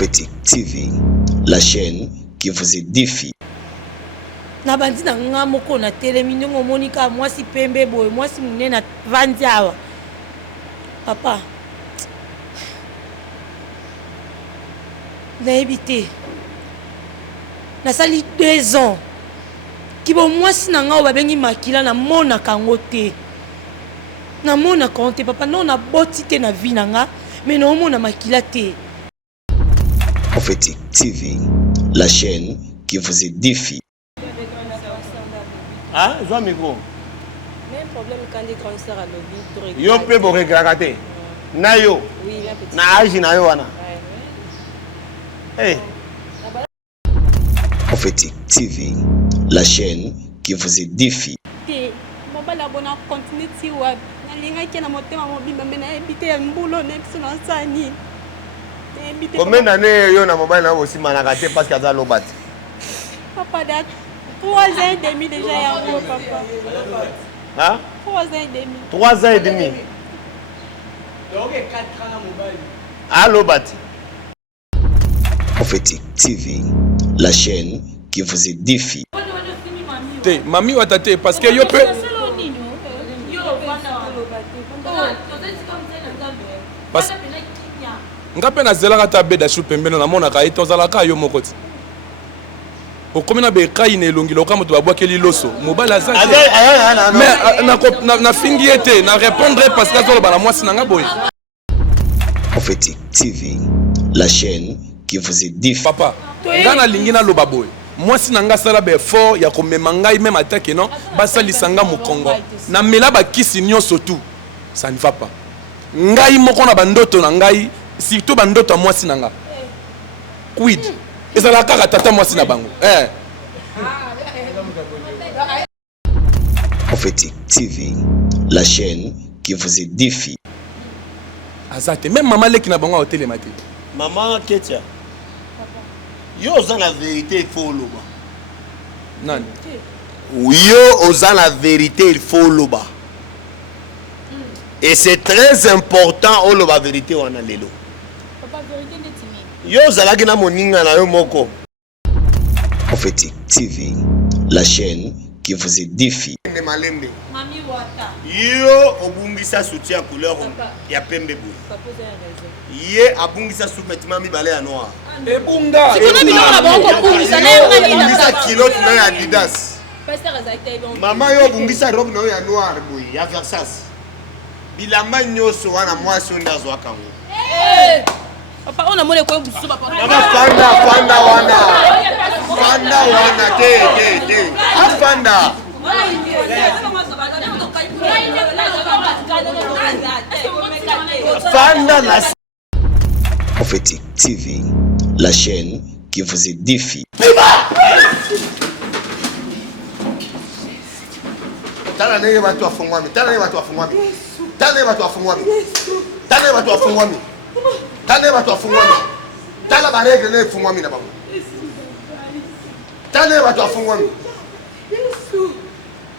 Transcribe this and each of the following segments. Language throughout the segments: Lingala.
Prophétique TV, la chaîne qui vous édifie. Na bandi na nga moko na télémino monika moi si pembe boy moi si munena vandi awa papa na évité na sali 2 ans ki bo moi si na nga ba bengi makila na mona kangote na mona kangote papa non na boti te na vie na nga mais non mona makila te. Prophétique TV, la chaîne qui vous édifie. Ah, je vois micro. Même problème quand les cancers à l'obi. Yo pe bo regragate. Na yo. Oui, la petite. Na aji na yo wana. Hey. Prophétique TV, la chaîne qui vous édifie. Baba la bona continue ti wa. Na linga ki na motema mobimba mena ebité mbulo na biso na sani. Combien d'années yo na mobile na aussi manakate parce que ça lobat. Papa dat 3 ans et demi déjà yango papa. Hein? 3 ans et demi. 3 ans et demi. Donc 4 ans na mobile. Ah lobat. Prophétique TV, la chaîne qui vous édifie. Mami watate parce que yo peut parce ngape na zelaka ta beda shu pembeno na mona ka itozalaka yo mokoti okomina be kai ne longilo ka moto babwakeli loso mobala za mais na fingi ete na répondre parce que azolo bana mwasi nanga boy. Prophétique TV, la chaîne qui vous édifie. Papa ngana lingina loba boy mwasi nanga sala be fort ya komema ngai même attaque non basali sanga mokongo na mela ba kisi nyonso tout ça ne va pas ngai moko na bandoto na ngai surtout bandoto mwasi nanga quid ezala kaka tata mwasi na bango Prophétique TV, la chaîne qui vous édifie. azate même maman leki na bango au télématé Maman Ketia. Yo za la vérité il faut loba. non Yo oza la vérité il faut loba. Et c'est très important o loba vérité wana lelo. Papa vérité ndetimi. Yo zalaki na moninga na yo moko. Prophétique TV, la chaîne qui vous édifie. Malembe. Mami wata. Yo obungisa soutien couleur ya pembe bu. Papa a raison. Ye abungisa sous-vêtement mibale ya noir. ebunga Sikoyo biloko na bango kokumisa na yo ngani Obungisa na kilote na ya Adidas. Pasteur Azaïta bon. Mama yo obungisa robe na yo ya noir boy ya Versace. Bilamba nyonso wana mwasi onda azwa kango. Papa on a monnaie quoi busu papa. Mama fanda wana. Fanda wana te. Afanda. Fanda la Prophétique TV, la chaîne qui vous édifie. Tala nenge watu wafungwami. Tala nenge watu wafungwami. Tala nenge watu wafungwami. Tala nenge watu wafungwami. Tala nenge watu wafungwami. Tala barege nenge fungwami na bango. Tala nenge watu wafungwami.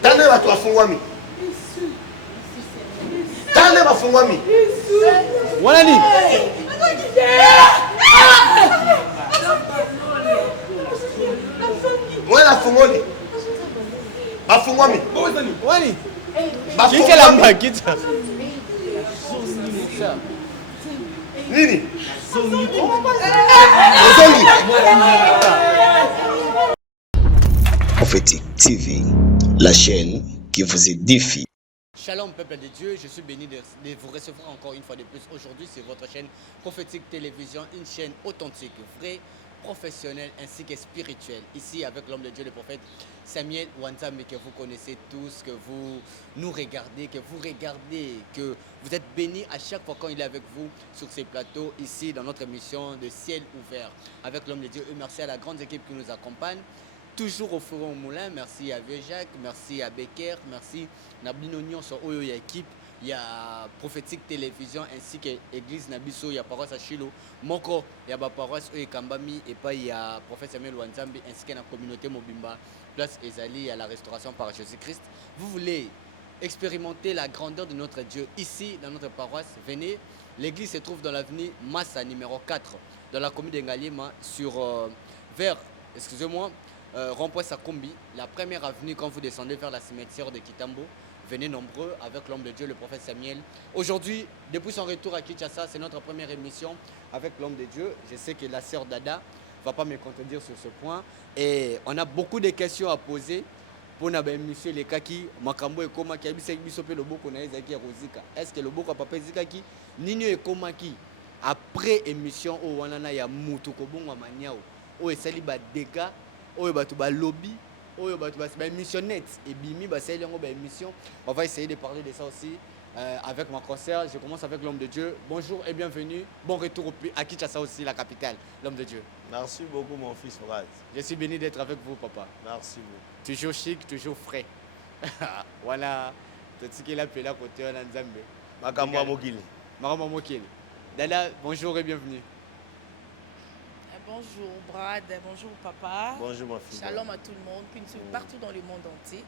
Tala nenge watu wafungwami. Tala nenge wafungwami. wana ni Mwana fungoni. Bafungwami. wani Bafungwami. kita Nini? Ozongi. Prophétique TV, la chaîne qui vous édifie. Shalom peuple de Dieu, je suis béni de vous recevoir encore une fois de plus. Aujourd'hui, c'est votre chaîne Prophétique Télévision, une chaîne authentique, vraie, professionnelle ainsi que spirituelle. Ici avec l'homme de Dieu, le prophète Samuel Wanzambe, que vous connaissez tous, que vous nous regardez, que vous êtes bénis à chaque fois quand il est avec vous sur ces plateaux, ici dans notre émission de Ciel Ouvert. Avec l'homme de Dieu, et merci à la grande équipe qui nous accompagne. Toujours au four au moulin, merci à Vieux Jacques, merci à Becker, merci à Binonion sur Oyo, il y a équipe, il y a Prophétique Télévision ainsi que Église Nabiso, il y a paroisse à Chilo, Moko, il y a paroisse Oyo Kambami et pas il y a Prophète Samuel Wanzambe ainsi que la communauté Mobimba, place Ezali à la restauration par Jésus-Christ. Vous voulez expérimenter la grandeur de notre Dieu ici dans notre paroisse, venez. L'église se trouve dans l'avenue Massa numéro 4. dans la commune d'Engalima, vers, excusez-moi, rond-point Sakombi, la première avenue quand vous descendez vers la cimetière de Kitambo. Venez nombreux avec l'homme de Dieu, le prophète Samuel. Aujourd'hui, depuis son retour à Kinshasa, c'est notre première émission avec l'homme de Dieu. Je sais que la sœur Dada ne va pas me contredire sur ce point. Et on a beaucoup de questions à poser pour monsieur Lekaki, Makambo et Komaki, est-ce que le Boko Papa Zikaki, Nino et Komaki, après émission, on a ya Moutou Kobongo Maniao, où est sali ba dégâts, où est ba lobby, où est ba émission net, et Bimi, ba sali ba émission. On va essayer de parler de ça aussi avec ma concert. Je commence avec l'homme de Dieu. Bonjour et bienvenue. Bon retour à Kinshasa aussi, la capitale, l'homme de Dieu. Merci beaucoup, mon fils Brad. Je suis béni d'être avec vous, papa. Merci beaucoup. Toujours chic, toujours frais. Voilà. Tout ce qu'il a fait là, côté en Nzambe. Makambo Mokili. Marama Mokili. Dada, bonjour et bienvenue. Bonjour Brad, bonjour papa. Bonjour ma fille. Shalom à tout le monde, puis nous sommes partout dans le monde entier.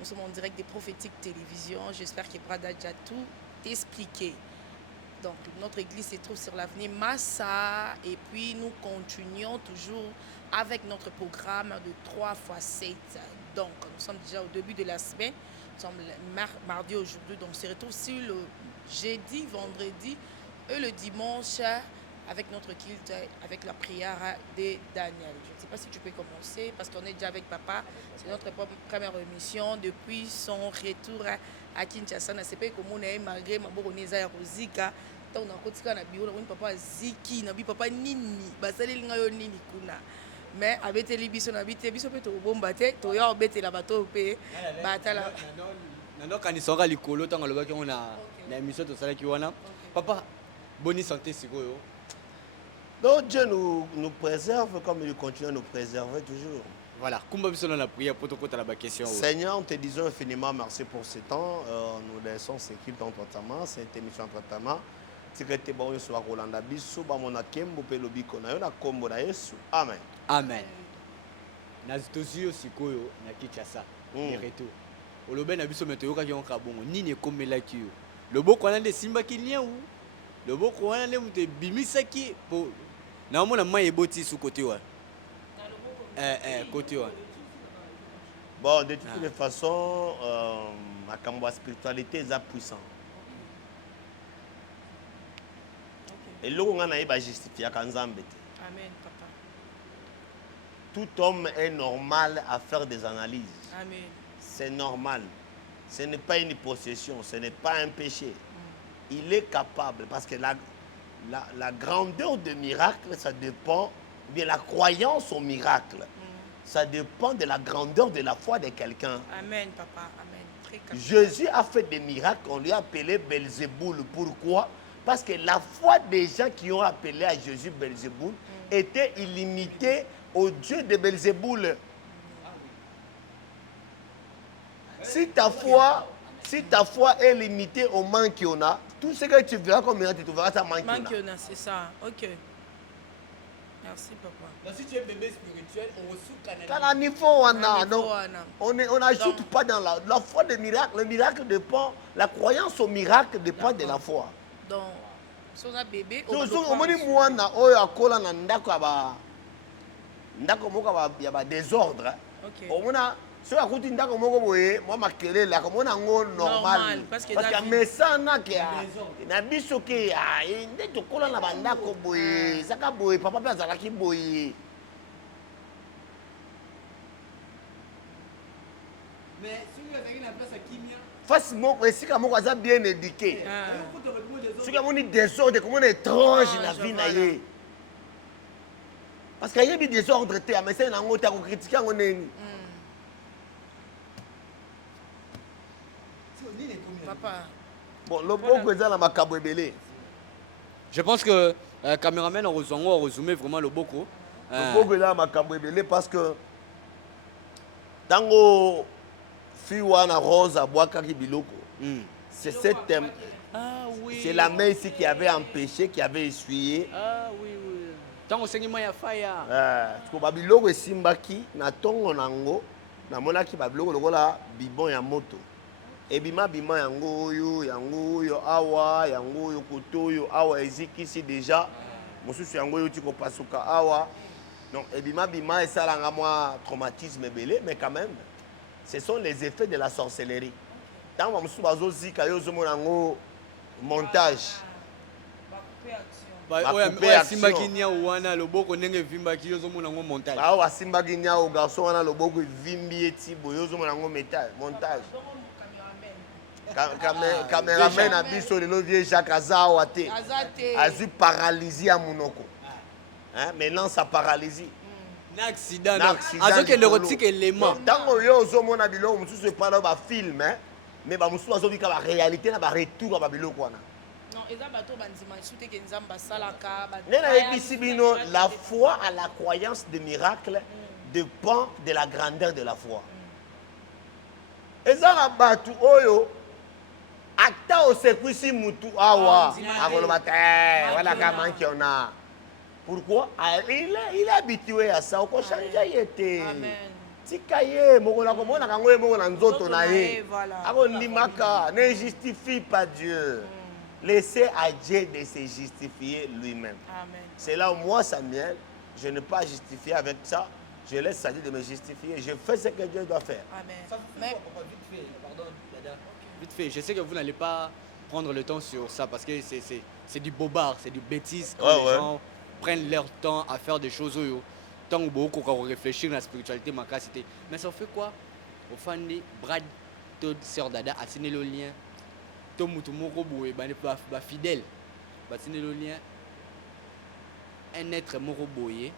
Nous sommes en direct des prophétiques télévision. J'espère que Brad a déjà tout expliqué. Donc notre église se trouve sur l'avenue Massa et puis nous continuons toujours avec notre programme de 3x7. Donc nous sommes déjà au début de la semaine. Nous sommes mardi aujourd'hui, donc on se retrouve sur le jeudi, vendredi et le dimanche avec notre culte, avec la prière de Daniel. Je ne sais pas si tu peux commencer parce qu'on est déjà avec papa. C'est notre première émission depuis son retour à Kinshasa. Je ne sais pas comment on est malgré ma bonne ya Rosika. Tant on a continué na bio, on papa Ziki, na papa Nini, basali lingayo Nini kuna. Mais avec les biso na bité biso pe to bomba te to ya obete la bato pe batala. Nano kanisonga likolo tanga lobaki on a na émission to sala ki wana. Papa, bonne santé sikoyo. Donc Dieu nous préserve comme il continue à nous préserver toujours. Voilà, kumba biso na la prière pour te poser la question. Seigneur, nous te disons infiniment merci pour ce temps. Nous laissons ce culte entre ta main, cette émission entre ta main. Tirete ba yo so Rolanda biso ba mona kembo pe lobiko na yo na kombo na Yesu. Amen. Amen. Nazitozi sikoyo na Kinshasa. Le retour. Olobe na biso meto yoka ki on kabongo nini ekomela ki yo. Loboko wana nde simba ki lien ou. Loboko wana nde muto bimisaki po na mona mai eboti su côté wa. Côté wa. Bon, de toutes les façons, la spiritualité est puissante. Et là, on a justifié à Kanzambe. Amen, papa. Tout homme est normal à faire des analyses. Amen. C'est normal. Ce n'est pas une possession, ce n'est pas un péché. Il est capable, parce que la grandeur du miracle, ça dépend de la croyance au miracle. Ça dépend de la grandeur de la foi de quelqu'un. Amen, papa. Amen. Très capital. Jésus a fait des miracles, on lui a appelé Belzéboul. Pourquoi? Parce que la foi des gens qui ont appelé à Jésus Belzéboul était illimitée au Dieu de Belzéboul. Si ta foi est limitée au manque qu'on a, tout ce que tu verras comme miracle, tu verras ça manque qu'on a. C'est ça, ok. Merci papa. Donc si tu es bébé spirituel, on reçoit Quand à niveau, on n'ajoute pas dans la foi des miracles. Le miracle dépend, la croyance au miracle dépend de la foi. Donc, si on a bébé, on dit moi na oyo akola na ndako ya ba désordre. On a so akuti ndako moko boye moi makelele akomona ngo normal parce que mesana ke na biso ke nde tokola na bandako boye zaka boye papa pe azalaki boye. Mais si vous avez une place à Kimia, face moko esika moko aza bien éduqué. Ce qui est désordre, comment étrange la vie na ye. Parce qu'il y a des désordres, mais c'est un autre qui critique. Papa. Bon, le bon est dans la macabre belé. Je pense que caméraman on résumé vraiment le boko. Le bon est dans la macabre belé parce que tango fiwana rose à bois kaki biloko. C'est cet thème. Ah oui. C'est la main ici qui avait empêché, qui avait essuyé. Ah oui, oui. Tant que c'est ya fire. Tu vois, biloko simbaki na tongo nango na monaki babiloko lokola bibon ya moto. Et bima yango yo awa yango yo koto yo awa ezikisi déjà mosusu yango yoti kopasuka awa. Donc, bima et ça, moi, traumatisme belé, mais quand même, ce sont les effets de la sorcellerie. Tant que je suis montage. Simbaki nia wana loboko ndenge vimbaki yo zomona ngo montage. Ah wa simbaki nia o garçon wana loboko vimbi eti boyo zomona ngo montage. Caméraman a biso le vieux Jacques Azawa te. Azu paralysé à monoko. Hein, maintenant ça paralysie. Accident. Azoke le rotique élément. Tango yo zomona bilo mususu pas là ba film hein. Mais ba mususu azobika ba réalité na ba retour ba bilo kwana. Non, eza bato bandima soute ke nzamba salaka ba. La foi à la croyance de miracle dépend de la grandeur de la foi. Eza na batu oyo ata osekwisi mutu awa akoloba te wala kama nkiona. Pourquoi? Il est habitué à ça. Oko chanja yete. Amen. Tikaye mokola komona kango ye moko na nzoto na ye. Voilà. Ako ndimaka ne justifie pas Dieu. Laissez à Dieu de se justifier lui-même. Amen. C'est là où moi, Samuel, je ne peux pas justifier avec ça. Je laisse à Dieu de me justifier. Je fais ce que Dieu doit faire. Amen. Mais vite fait, je sais que vous n'allez pas prendre le temps sur ça parce que c'est du bobard, c'est du bêtise quand les gens prennent leur temps à faire des choses. Tant que beaucoup réfléchir à la spiritualité, ma capacité. Mais ça fait quoi? Au fan de Brad, Todd, Sœur Dada, a signé le lien. Tout le monde est fidèle. A signé le lien. Un être moroboye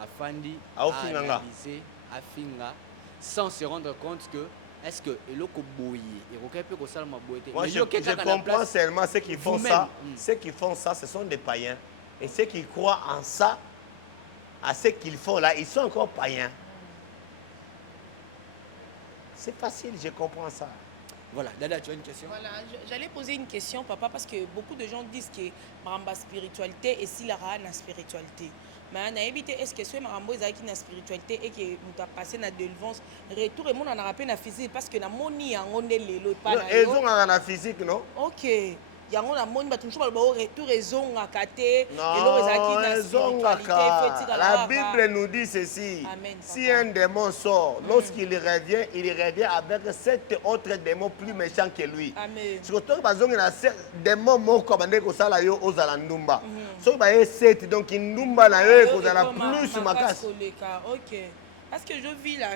a fandi à analyser, à finga, sans se rendre compte que est-ce que eloko boye et peut que ça m'a boye. Moi je comprends seulement ceux qui font ça. Ceux qui font ça, ce sont des païens. Et ceux qui croient en ça, à ce qu'ils font là, ils sont encore païens. C'est facile, je comprends ça. Voilà, Dada, tu as une question? Voilà, j'allais poser une question, papa, parce que beaucoup de gens disent que Maramba spiritualité et si la la spiritualité. Mais on a évité, est-ce que ce Maramba est une spiritualité et que nous avons passé notre délivrance, retour et mon on a rappelé la physique parce que la moni en on est le pas. Ils ont la physique, non? Ok. Il y a un monde qui a retour et ont à caté. La Bible nous dit ceci. Amen, si un démon sort, lorsqu'il revient avec 7 autres démons plus méchants que lui. Amen. Surtout parce qu'il y a 7 démons qui sont là aux Alandumba. Si il y a 7, donc il y a plus macasse. Ok. Parce que je vis la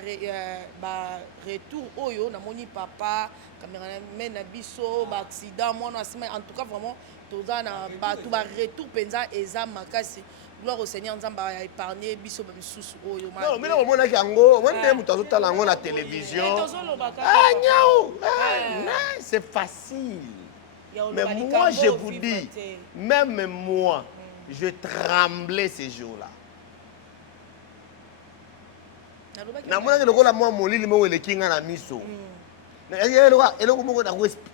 retour oyo na moni papa cameraman na biso ba accident moi en tout cas vraiment toza na ba tout ba retour penza eza makasi gloire au Seigneur nzamba a épargné biso ba misusu oyo ma non mais on mona yango on ndem mutu azotala ngo na télévision c'est facile. Mais moi je vous dis, même moi je tremblais ces jours-là. Namona lokola mwa molili mo elekinga na miso.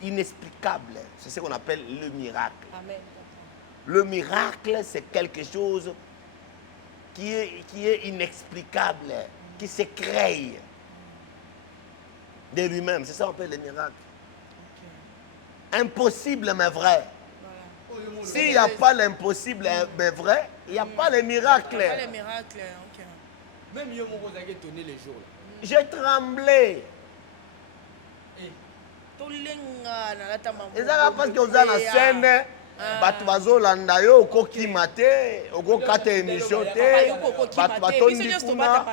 Inexplicable. C'est ce qu'on appelle le miracle. Amen. Le miracle, c'est quelque chose qui est inexplicable, qui se crée de lui-même. C'est ça qu'on appelle le miracle. Impossible mais vrai. Voilà. S'il n'y a pas l'impossible mais vrai, il n'y a pas le miracle. Il n'y a pas le miracle. Même yo moko zaki tourner les jours là. J'ai tremblé. Tolenga na lata mamu. Ezaka parce que oza na scène batu bazolanda yo okokima te okokata émission te batu batondi kuna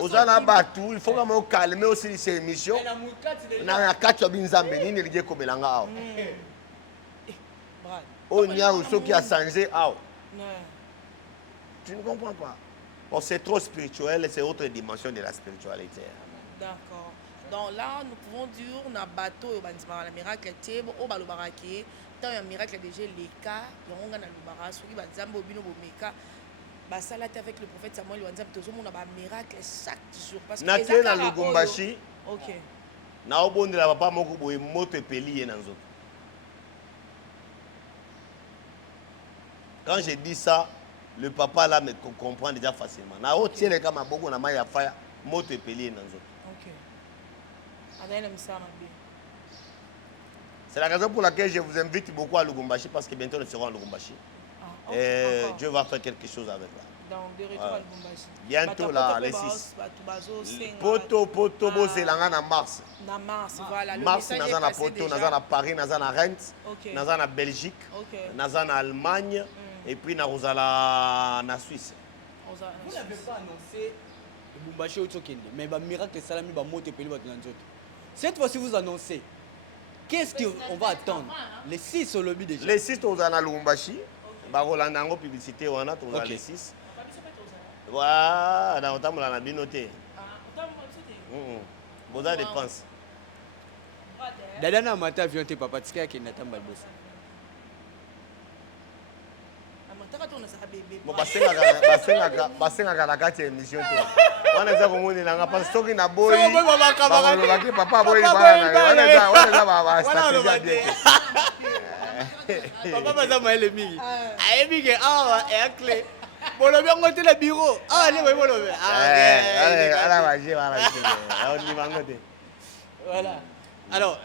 oza na batu il faut kama okalme osilisa émission na kati ya binzambe nini elingi ekomela awa oyo nyau soki asange awa. Tu ne comprends pas. Bon, c'est trop spirituel, c'est autre dimension de la spiritualité. D'accord. Donc là, nous pouvons dire on a bateau le miracle au balobaraki dans un miracle déjà les cas on a le baras qui va zambo bino bomeka basalate avec le prophète Samuel wanzam tozo mona ba miracle chaque jour parce que natie na Lubumbashi. OK. Na obondela papa moko boye moto epeli ye na nzoto. Quand je dis ça, le papa là me comprend déjà facilement. Na otie le kama boko na maya fire moto epeli na nzoto. OK. Adaina misana bien. C'est la raison pour laquelle je vous invite beaucoup à Lubumbashi parce que bientôt nous serons à Lubumbashi. Et encore. Dieu va faire quelque chose avec là. Donc, de retour à Lubumbashi. Bientôt là, les 6. Poto, Bozelanga en mars. Na mars, voilà. Le Mars, message est naza na passé Poto, déjà. naza na Paris, naza na Rennes, Ok. naza na Belgique, Ok. naza na Allemagne, et puis na Suisse. Vous n'avez pas annoncé Lubumbashi au Tsokende, mais le miracle est salami, va monter peli votre nanzoto. Cette fois-ci, vous annoncez. Qu'est-ce qu'on va attendre? Les 6 au lobby déjà. Les 6, on a na Lubumbashi. Rolanda ngo publicité wana to Ok. les 6. Voilà, on a la binoté. Vous avez dépenses. Dada na mata avion te papa tika ke natamba boss. Bon basenga na kati émission te. Wana za komoni nanga parce que soki na boy. Papa boy bana. Wana za ba stratégie bien. Papa baza maele mingi. Ayebi ke awa e akle. Bolobi ngo te na bureau. Ah le bolobi. Voilà. Alors,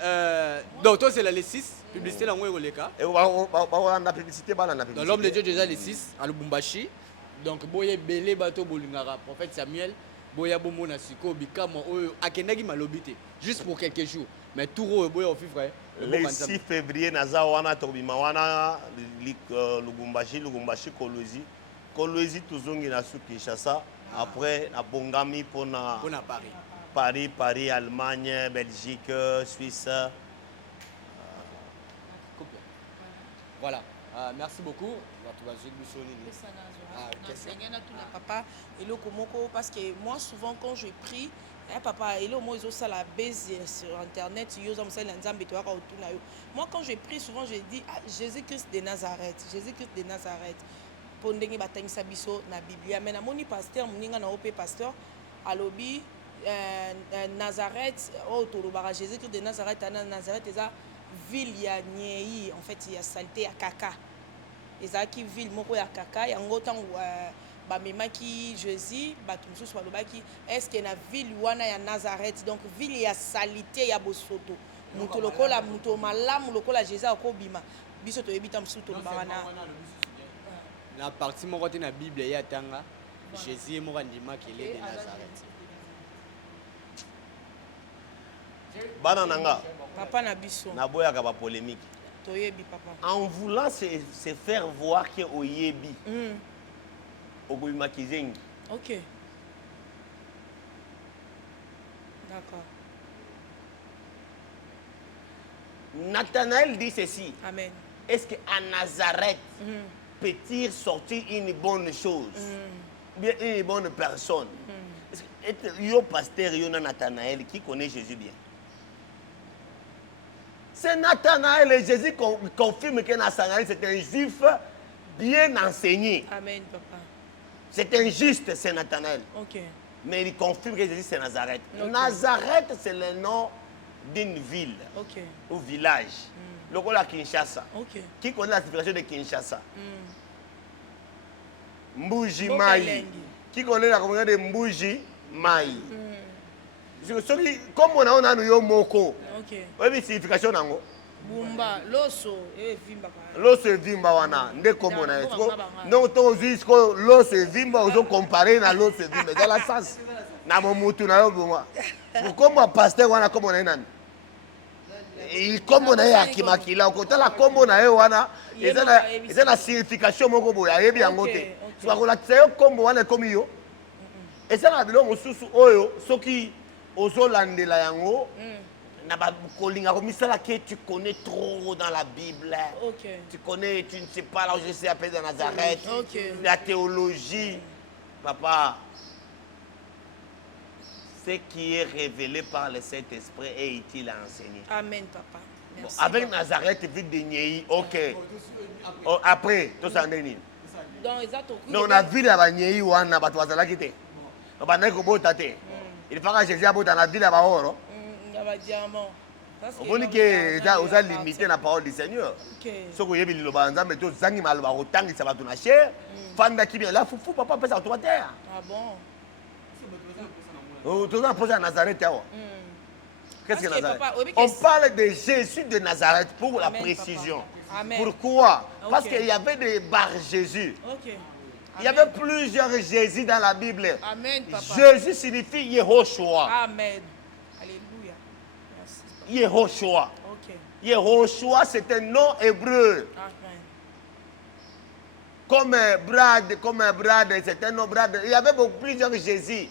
donc toi c'est la les 6, publicité là où est le cas. Dans l'homme de Dieu déjà les 6 à Lubumbashi. Donc boye belé bateau bolingara prophète Samuel, boya bomona siko bikamo oyo akendaki malobité juste pour quelques jours. Mais tout boya au frère. Le 6 février naza wana tobima wana Lubumbashi Kolwezi tuzongi na su Kinshasa après na bongami pour Paris, Allemagne, Belgique, Suisse. Voilà. Merci beaucoup. Papa, et le komoko parce que moi souvent quand je prie, papa, et le moi ils ont ça la base sur internet, ils ont ça l'ensemble toi moi quand je prie souvent je dis Jésus-Christ de Nazareth, Jésus-Christ de Nazareth. Pour ndenge batangisa biso na Biblia mais na moni pasteur moninga na opé pasteur alobi Nazareth autolobara Jésus-Christ de Nazareth na Nazareth eza ville ya nyei en fait ya saleté ya kaka ezaki ville moko ya kaka yango tango bamemaki Jésus bato mosusu balobaki est-ce que na ville wana ya Nazareth donc ville ya saleté ya bosoto mutu lokola mutu malamu lokola Jésus akobima biso toyebi ta mosusu tolobaka na partie moko te na Bible ya tanga Jésus moko ndima kele de Nazareth. Bana nanga. Papa na biso. Na boyaka ba polémique. Toyebi papa. En voulant se faire voir que oyebi. Obima kizengi. OK. D'accord. Nathanaël dit ceci. Amen. Est-ce qu'à Nazareth peut-il sortir une bonne chose, bien une bonne personne? Yo pasteur, yo Nathanaël qui connaît Jésus bien. C'est Nathanaël et Jésus confirme que Nathanaël c'est un juif bien enseigné. Amen papa. C'est un juste, c'est Nathanaël. OK. Mais il confirme que Jésus c'est Nazareth. Okay. Nazareth c'est le nom d'une ville ou village. Lokola Kinshasa. OK. Qui connaît la situation de Kinshasa? Mbuji Mai. Qui connaît la communauté de Mbuji Mai? Comme on a eu Moko. OK. Oui, signification nango. Bumba, loso, vimba. Loso et vimba wana. Nde comme on a eu. Non, ton jusqu'au loso et vimba, on comparé na loso et vimba. Dans la sens. Na momutu na yo buma. Comme pasteur wana comme on a eu. Comme on a eu à Kimakila, quand la comme on a eu wana, et c'est la signification moko boya yebi angote. Tu vas relaxer comme wana comme yo. Et ça la bilo mosusu oyo soki ozolandela yango na ba kolinga komisala que tu connais trop dans la Bible. OK. Tu connais, tu ne sais pas là où je sais appelé de Nazareth. OK. La théologie. Papa, ce qui est révélé par le Saint-Esprit est utile à enseigner. Amen, papa. Merci. Bon, avec papa. Nazareth, ville de Nyei, ok. Oh, après, tout ça, non, on a vu la Nyei ou on a battu à la quitter. On a dit que il faut que Jésus aboute dans la ville à Baoro. Il y a des diamants. On dit que vous avez limité la parole du Seigneur. Ce que vous avez dit, mais tout ça, il va autant que ça va tourner cher. Fanda qui vient là, fou, papa, peut ça autour de terre. Ah bon? Tout ça, posé à Nazareth. Qu'est-ce que Parce que, Nazareth? papa, oui, On qu'est-ce- parle de Jésus de Nazareth pour la Amen, précision. papa. Amen. Pourquoi? Parce Ok. qu'il y avait des bar Jésus. Ok. Il y avait plusieurs Jésus dans la Bible. Amen, papa. Jésus signifie Yehoshua. Amen. Alléluia. Merci. Yehoshua. Ok. Yehoshua, c'est un nom hébreu. Amen. Comme Brad, c'est un nom Brad. Il y avait plusieurs Jésus.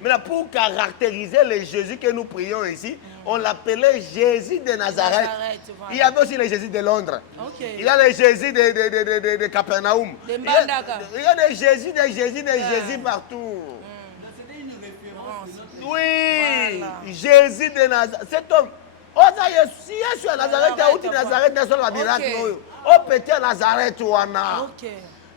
Maintenant, pour caractériser le Jésus que nous prions ici, on l'appelait Jésus de Nazareth. Nazareth, voilà. Il y avait aussi le Jésus de Londres. Ok. Il y a le Jésus de Capernaum. De Il y a Mbandaka. des Jésus partout. C'était une référence. Oui, Voilà. Jésus de Nazareth. Cet homme, oh, ça, Yesu à Nazareth, il y a aussi Nazareth dans son labyrinthe. Ok. Oh, petit à Nazareth, wana. Ok.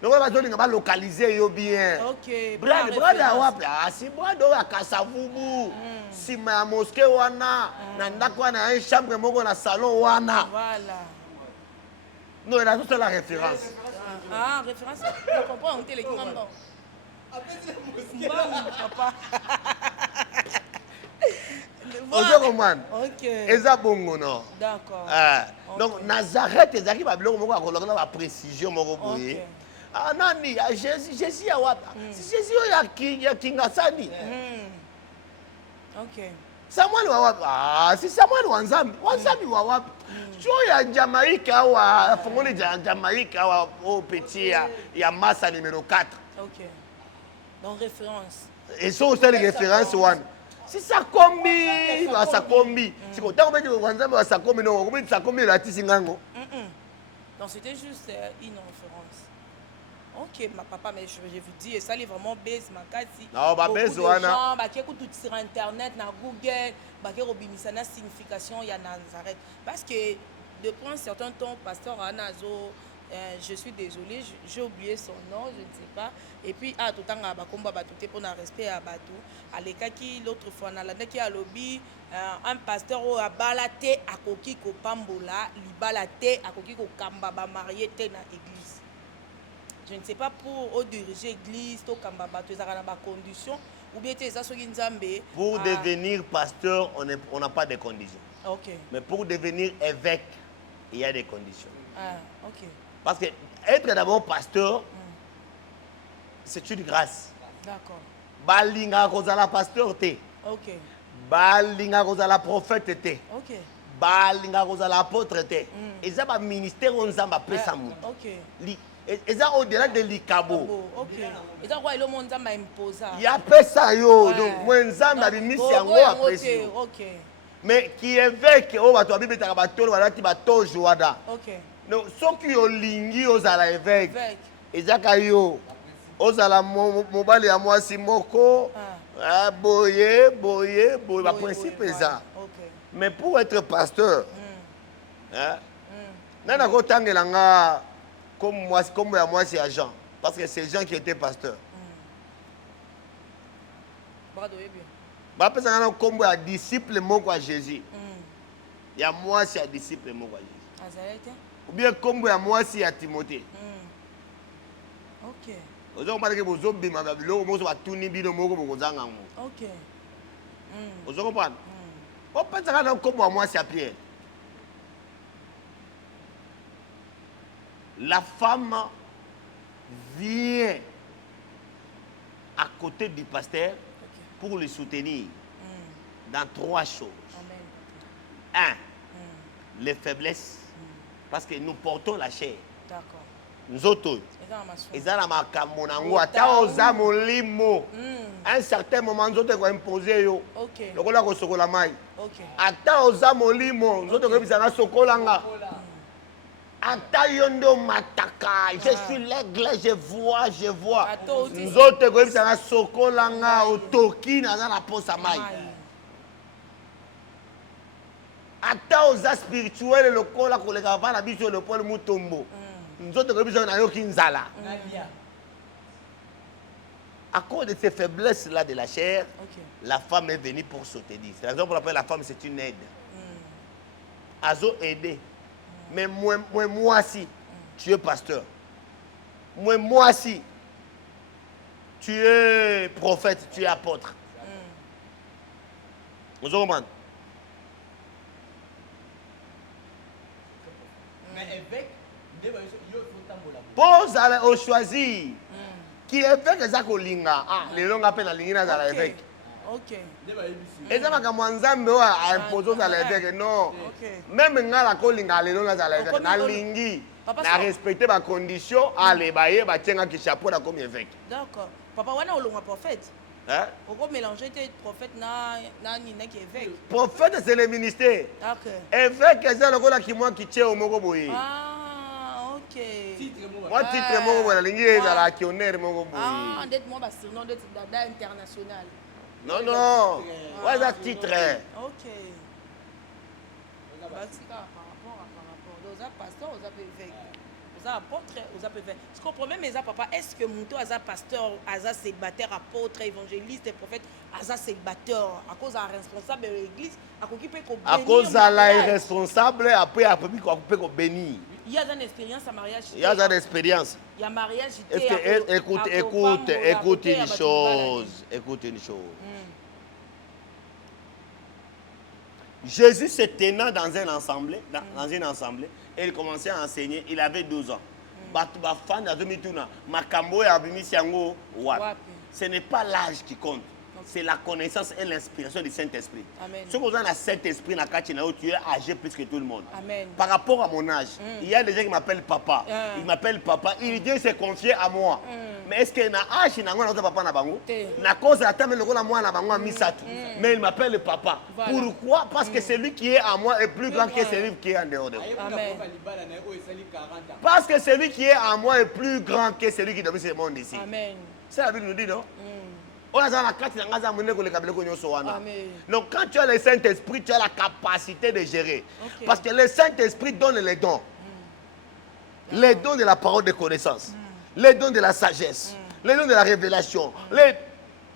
Donc, on va localiser yo bien. Ok. Brad, Pour la brad, référence. wapi? Ah, si brad, oyo akasavubu. Sima ya mosquée wana. Na ndako wana, un chambre moko na salon wana. Voilà. Non, il a toute la référence. Ah, référence. Je comprends, on télé qui m'entend. Papa. Ozo comprendre? Ok. Eza bongo non. D'accord. Ah, donc Ok. Nazareth ezalaki babiloko moko akolaka na baprécision moko boye. Ok. Ah, nani ah, Jésus ya wapi? Si Jésus oyo ya Kingasani. Ok. Samuel wa wapi? Ah, si Samuel wa Nzambi. Wa Nzambi wa wapi? Sio ya Jamaïque awa fongoli ya Jamaïque awa au petit ya Massa numéro 4. Ok. Donc, référence. Et ça aussi les références one. Si ça combi, ça combi. Si quand on met wa Nzambi wa ça combi non, on met ça combi la tisingango. Donc, c'était juste une référence. Ok, ma papa, mais je vous dis, et ça, il est vraiment base, ma kasi. Non, bah, base, wana. Qui écoutent tout sur Internet, na Google, qui ont la signification, il y a Nazareth. Parce que, depuis un certain temps, pasteur Anazo, je suis désolée, j'ai oublié son nom, je ne sais pas. Et puis, tout le temps, pour le respect à Batou. À l'écart qui, l'autre fois, on a qui a lobby, un pasteur a balaté à Koki Kopambola, il balaté à Koki Kokamba, marié dans l'église. Je ne sais pas pour diriger l'église, au Kambaba, tu as des conditions, ou bien tu as des Nzambe. Pour devenir pasteur, on n'a pas de conditions. Ok. Mais pour devenir évêque, il y a des conditions. Ah, ok. Parce que être d'abord pasteur, c'est une grâce. D'accord. Balinga kozala pasteur te. Ok. Balinga kozala prophète te. Ok. Balinga kozala apôtre te. Et ça, le ministère, on s'en va plus. Ok. Et ça, au-delà de l'ikabo. Ok. Et ça, quoi, le monde m'a imposé. Il y a pas ça, yo. Donc, moi, on a mis ça en haut après. Ok. Mais qui est évêque, on va te dire que tu vas te voir, tu vas te jouer. Ok. Donc, ceux qui ont lingi aux à évêque, Évêque. et Zakayo, aux à la mobile à moi, si moko, boye, le principe est ça. Ok. Mais pour être pasteur, nana ko tangelanga comme moi c'est agent, parce que c'est Jean qui était pasteur. Bravo, bien. Bah parce que comme un disciple moko à Jésus. Il y a moi c'est un disciple moko à Jésus. Azalete. Ou bien comme moi c'est à Timothée. Ok. Ozo parle que bozo bima ba biloko mozo ba tuni bino moko bokozanga ngo. Ok. Ozo comprendre? On pense que comme moi c'est à Pierre. La femme vient à côté du pasteur pour le soutenir dans trois choses. Amen. Un, les faiblesses, parce que nous portons la chair. D'accord. Nous autres, Et eza na makambo nango ata oza molimo à un certain moment nzoto ekoimposer yo Ok. lokola kosokola mai Ok. ata oza molimo nzoto ekoyebisanga sokolanga ata yo nde omataka je suis l'aigle je vois Ata oti- nzoto ekoyebisanga sokolanga otoki naza na posa mai ata oza spirituel lokola koleka papa na biso leopold mutombo nzoto ekoyebisanga nayoki nzala. À cause de ces faiblesses-là de la chair, la femme est venue pour soutenir. C'est la raison pour laquelle la femme, c'est une aide. Azo aider. Mais moi si, tu es pasteur. Moi si, tu es prophète, tu es apôtre. Vous comprenez? Pose au choisir. Qui évêque eza kolinga. Ah, les longs appellent la ligne dans l'évêque. Ok. Et ça m'a comme Nzambe a imposé dans l'évêque. Non. Même nga la kolinga les longs dans l'évêque. Na lingi. Na respecter ma condition. Allez, baye, ba tienga ki chapeau na comme évêque. D'accord. Papa, wana olonga prophète. Hein? Pourquoi mélanger tes prophètes na nina qui évêque? Prophète c'est le ministère. Ok. Évêque c'est le gars qui moi qui tient au moko boye. Ah, ok. Moi titre moko boye la lingi ezala actionnaire moko boye. Ah, d'être-moi bas surnom d'être dada international. Non, non. Ouais, ça titre. Ok. Par rapport. Aux pasteurs, aux évêques. Aux apôtres, aux évêques. Je comprends même mes papa. Est-ce que Mouto a pasteur, a célibataire, apôtre, évangéliste, prophète, a célibataire à cause de la responsable de l'église, à cause de la responsable, après qu'on peut bénir. Il y a une expérience à mariage. Il y a une expérience. Il y a mariage. Écoute une chose. Écoute une chose. Jésus se tenant dans un assemblée, et il commençait à enseigner. Il avait 12 ans. Ce n'est pas l'âge qui compte. C'est la connaissance et l'inspiration du Saint-Esprit. Ce que vous avez le Saint-Esprit, tu es âgé plus que tout le monde. Amen. Par rapport à mon âge, il y a des gens qui m'appellent papa. Ils m'appellent papa. Il dit se confier à moi. Mais est-ce qu'il y a un âge qui n'a pas papa na bango? Na cause à table le moi na bango misatu. Mais il m'appelle papa. Voilà. Pourquoi? Parce que celui qui est à moi est plus grand que celui qui est en dehors de moi. Amen. Parce que celui qui est à moi est plus grand que celui qui domine ce monde ici. Amen. C'est la Bible nous dit, non? Donc quand tu as le Saint-Esprit, tu as la capacité de gérer. Okay. Parce que le Saint-Esprit donne les dons. Les dons de la parole de connaissance. Les dons de la sagesse. Les dons de la révélation.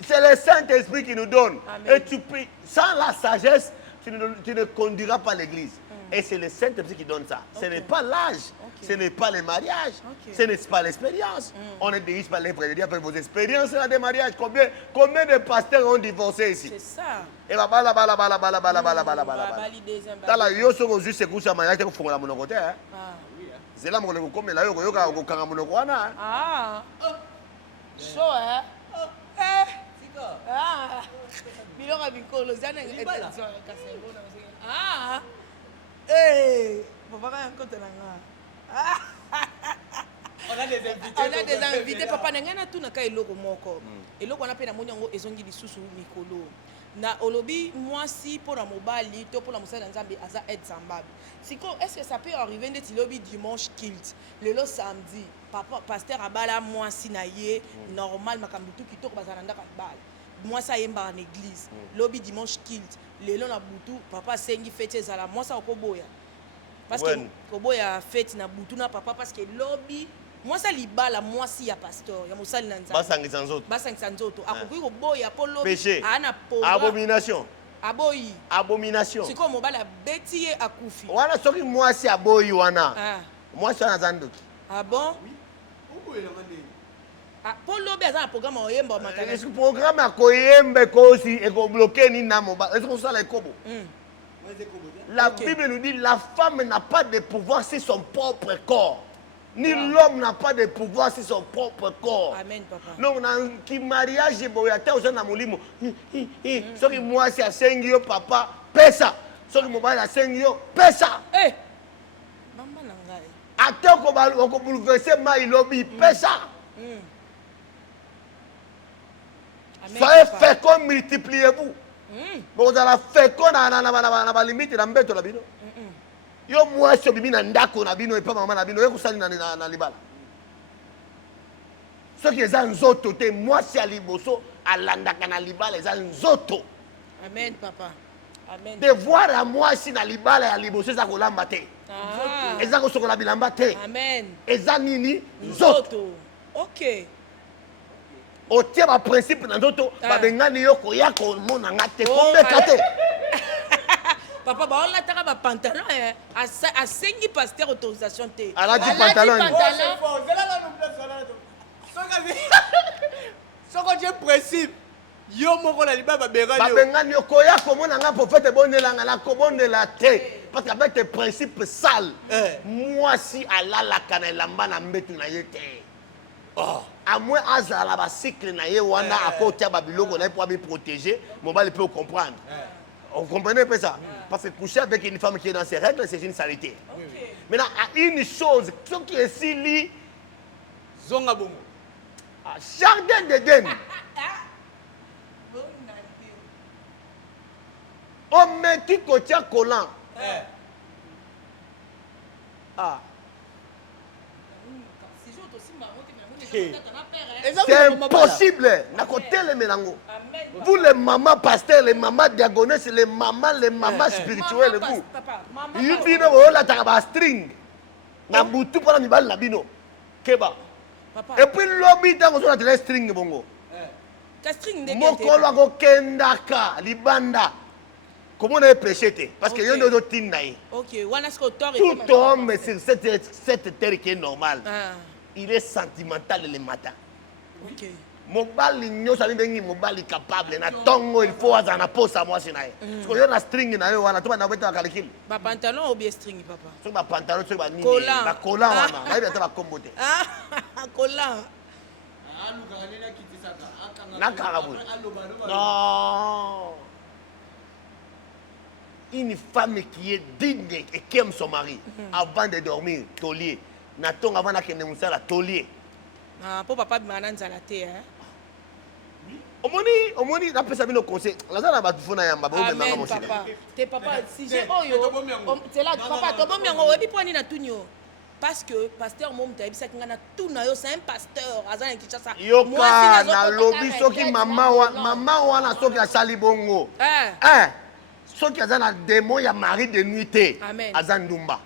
C'est le Saint-Esprit qui nous donne. Amen. Et tu peux, sans la sagesse, tu ne conduiras pas l'église. Et c'est le Saint-Esprit qui donne ça. Okay. Ce n'est pas l'âge. Okay. Ce n'est pas le mariage. Okay. Ce n'est pas l'expérience. On est dirigé par les prédicateurs par vos expériences là des mariages. Combien de pasteurs ont divorcé ici? C'est ça. Et bah bala. Dans la yoso vous juste écoute ça mariage vous la mon côté hein. Ah oui. C'est là mon comme là yo ko kanga mon kwana. Ah. So hein. Eh. Ah. Bilora bikolo zana Ah. Hey, papa on a des invités. Papa nangana tout na ka eloko moko. Eloko na pe na monyango ezongi lisusu mikolo. Na olobi moi si pour la mobali to pour la musala nzambe aza aide sambab. Siko est-ce que ça peut arriver ndeti lobi dimanche kilt. Lelo samedi papa pasteur abala moi si na ye normal makambu tout kitoko bazana ndaka bala. Moi ça yemba en église. Lobi dimanche kilt. Lelo na butu papa sengi fete zala moi ça okoboya. Parce que koboya fete na butu na papa parce que lobi moi ça libala moi si ya pasteur ya musali na nzambe. Basangisa nzoto. Akoki koboya po lobi péché. Ana po. Abomination. Aboyi. Abomination. Siko mobala beti ye akufi. Wana soki moi si aboyi wana. Ah. Moi ça na zandoki. Ah bon? Oui. Où est le mandé? Ah, pour l'obé, ça un programme au yemba makana. Est-ce que le programme a koyembe kosi et ko bloqué ni na moba? Est-ce que ça les kobo? La Bible nous dit la femme n'a pas de pouvoir sur son propre corps. Ni l'homme n'a pas de pouvoir sur son propre corps. Amen, papa. Donc, dans le mariage, il y a des molimo. Ce qui moi, c'est à 5 ans, papa, pesa. Ce qui moi, c'est à 5 ans, pesa. Eh! Maman nangai. Attends qu'on bouleverse ma ilobi, pesa. Soyez féconds, multipliez-vous. Bon, vous allez féconds dans la limite de l'embête de la bino. Yo moi so bibi na ndako na bino et pas maman na bino yo kusali na libala. Ce qui est nzoto te moi si à liboso alandaka na libala les nzoto. Amen papa. Amen. De voir à moi si na libala ya liboso za kolamba te. Ah. Eza ko sokola bilamba te. Amen. Eza nini nzoto. OK. O tie ba principe na nzoto ba bengani yo ko ya ko mona ngate kombe kate. Papa, bah on l'a tiré par pantalon à 5 pasteur autorisation T. Elle a dit pantalon. Ce que j'ai principe. Yo moko la liba ba berani. Ba bengani yo koya komona nga prophète bonela nga la kobonela te. parce qu'avec tes principes sales, moi si Allah la kanelamba na mbetu na yete. À moins azala ba cycle na ye wana à côté babiloko na pour me protéger, mon bal peut comprendre. On comprenait pas ça? Parce que coucher avec une femme qui est dans ses règles, c'est une saleté. Maintenant, à une chose, ce qui est si lit, Zonga bongo. Jardin d'Éden. On met qui côté collant. Ah. C'est impossible. Vous les mamans pasteurs, les mamans diagonesses, les mamans spirituelles, vous. Il dit que la taba string. Na butu pour la bal labino. Keba. Et puis lobby dans la string bongo. Mokolo ko kendaka libanda. Comment on a prêché? Parce qu'il y a d'autres tinnaï. Ok, Tout homme sur cette terre qui est normale. Il est sentimental le matin. Ok. Mobali nyo sabi bengi mobali capable na tongo il faut azana posa moi sinae. Parce que yo na string na yo wana to na beta calcul. Ba pantalon ou bien string papa? So ba pantalon so ba nini? Collant. Ba collant wana. Na beta ba kombote. Ah, collant. Na karabu. Non. Une femme qui est digne et qui aime son mari avant de dormir, taulier. Natong avant que ne musala taulier. Ah, pour papa mananza la terre hein. Omoni na pesa bino conseil. Lazana ba tufuna yamba ba Amen, obema ngamo papa. T'es papa si j'ai oyo. C'est là papa to bomi yango ebi poni na tunyo. Parce que pasteur mom ta ebisa kinga na tuna yo c'est un pasteur azana Kinshasa. Yoka na lobi soki mama wana soki asali bongo. Soki azana démon ya mari de nuit azandumba.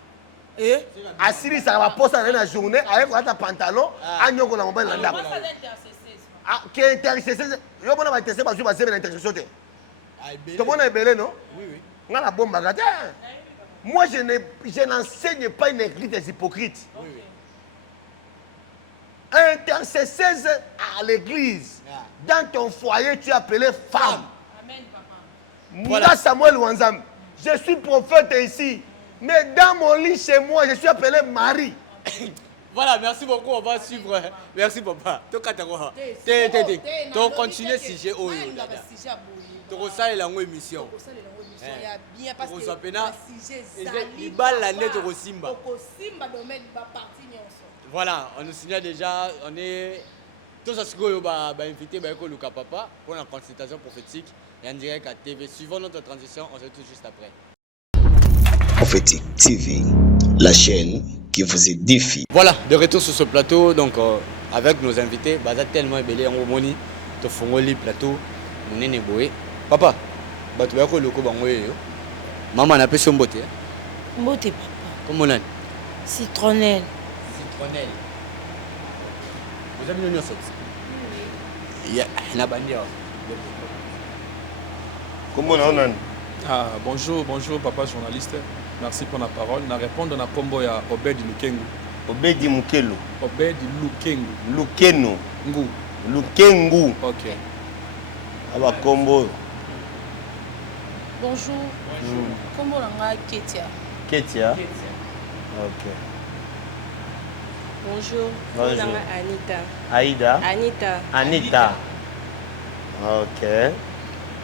Asili ça va poser dans la journée avec un pantalon, agno ko la mobile landa. Ah, qui intercesseur, yo bona ba intercesseur ba jour ba zebe na intercesseur te. To bona ebele non? Oui oui. Ngala bomba gata. Moi je n'enseigne pas une église des hypocrites. Oui oui. Intercesseuse à l'église. Dans ton foyer tu es appelé femme. Amen papa. Moi Samuel Wanzam, je suis prophète ici. Mais dans mon lit chez moi, je suis appelé Marie. Voilà, merci beaucoup, on va suivre. Merci papa. Donc continuez si j'ai oyo. Donc ça est la émission. Voilà, on nous signale déjà, on est tous à ce qu'on va inviter Luka Papa pour la consultation prophétique et en direct à TV. Suivant notre transition, on se retrouve juste après. Prophétique TV, la chaîne qui vous édifie. Voilà, de retour sur ce plateau, donc avec nos invités, Baza tellement belé en Romoni, to fongoli plateau, monene boé. Papa, batu yako loko bangoye yo. Maman n'a pas son beauté. Beauté papa. Comment on a? Citronnelle. Citronnelle. Vous avez une sauce? Oui. Il y a bandia. Comment on a? Ah, bonjour papa journaliste. Merci pour la parole. Na répondre na combo ya Obedi Lukengu. Obedi Mukelu. Obedi Lukengu. Lukenu. Ngu. Lukengu. OK. Aba combo. Bonjour. Combo langa Ketia. Ketia. OK. Bonjour. Bonjour. Langa Anita. Aïda. Anita. OK.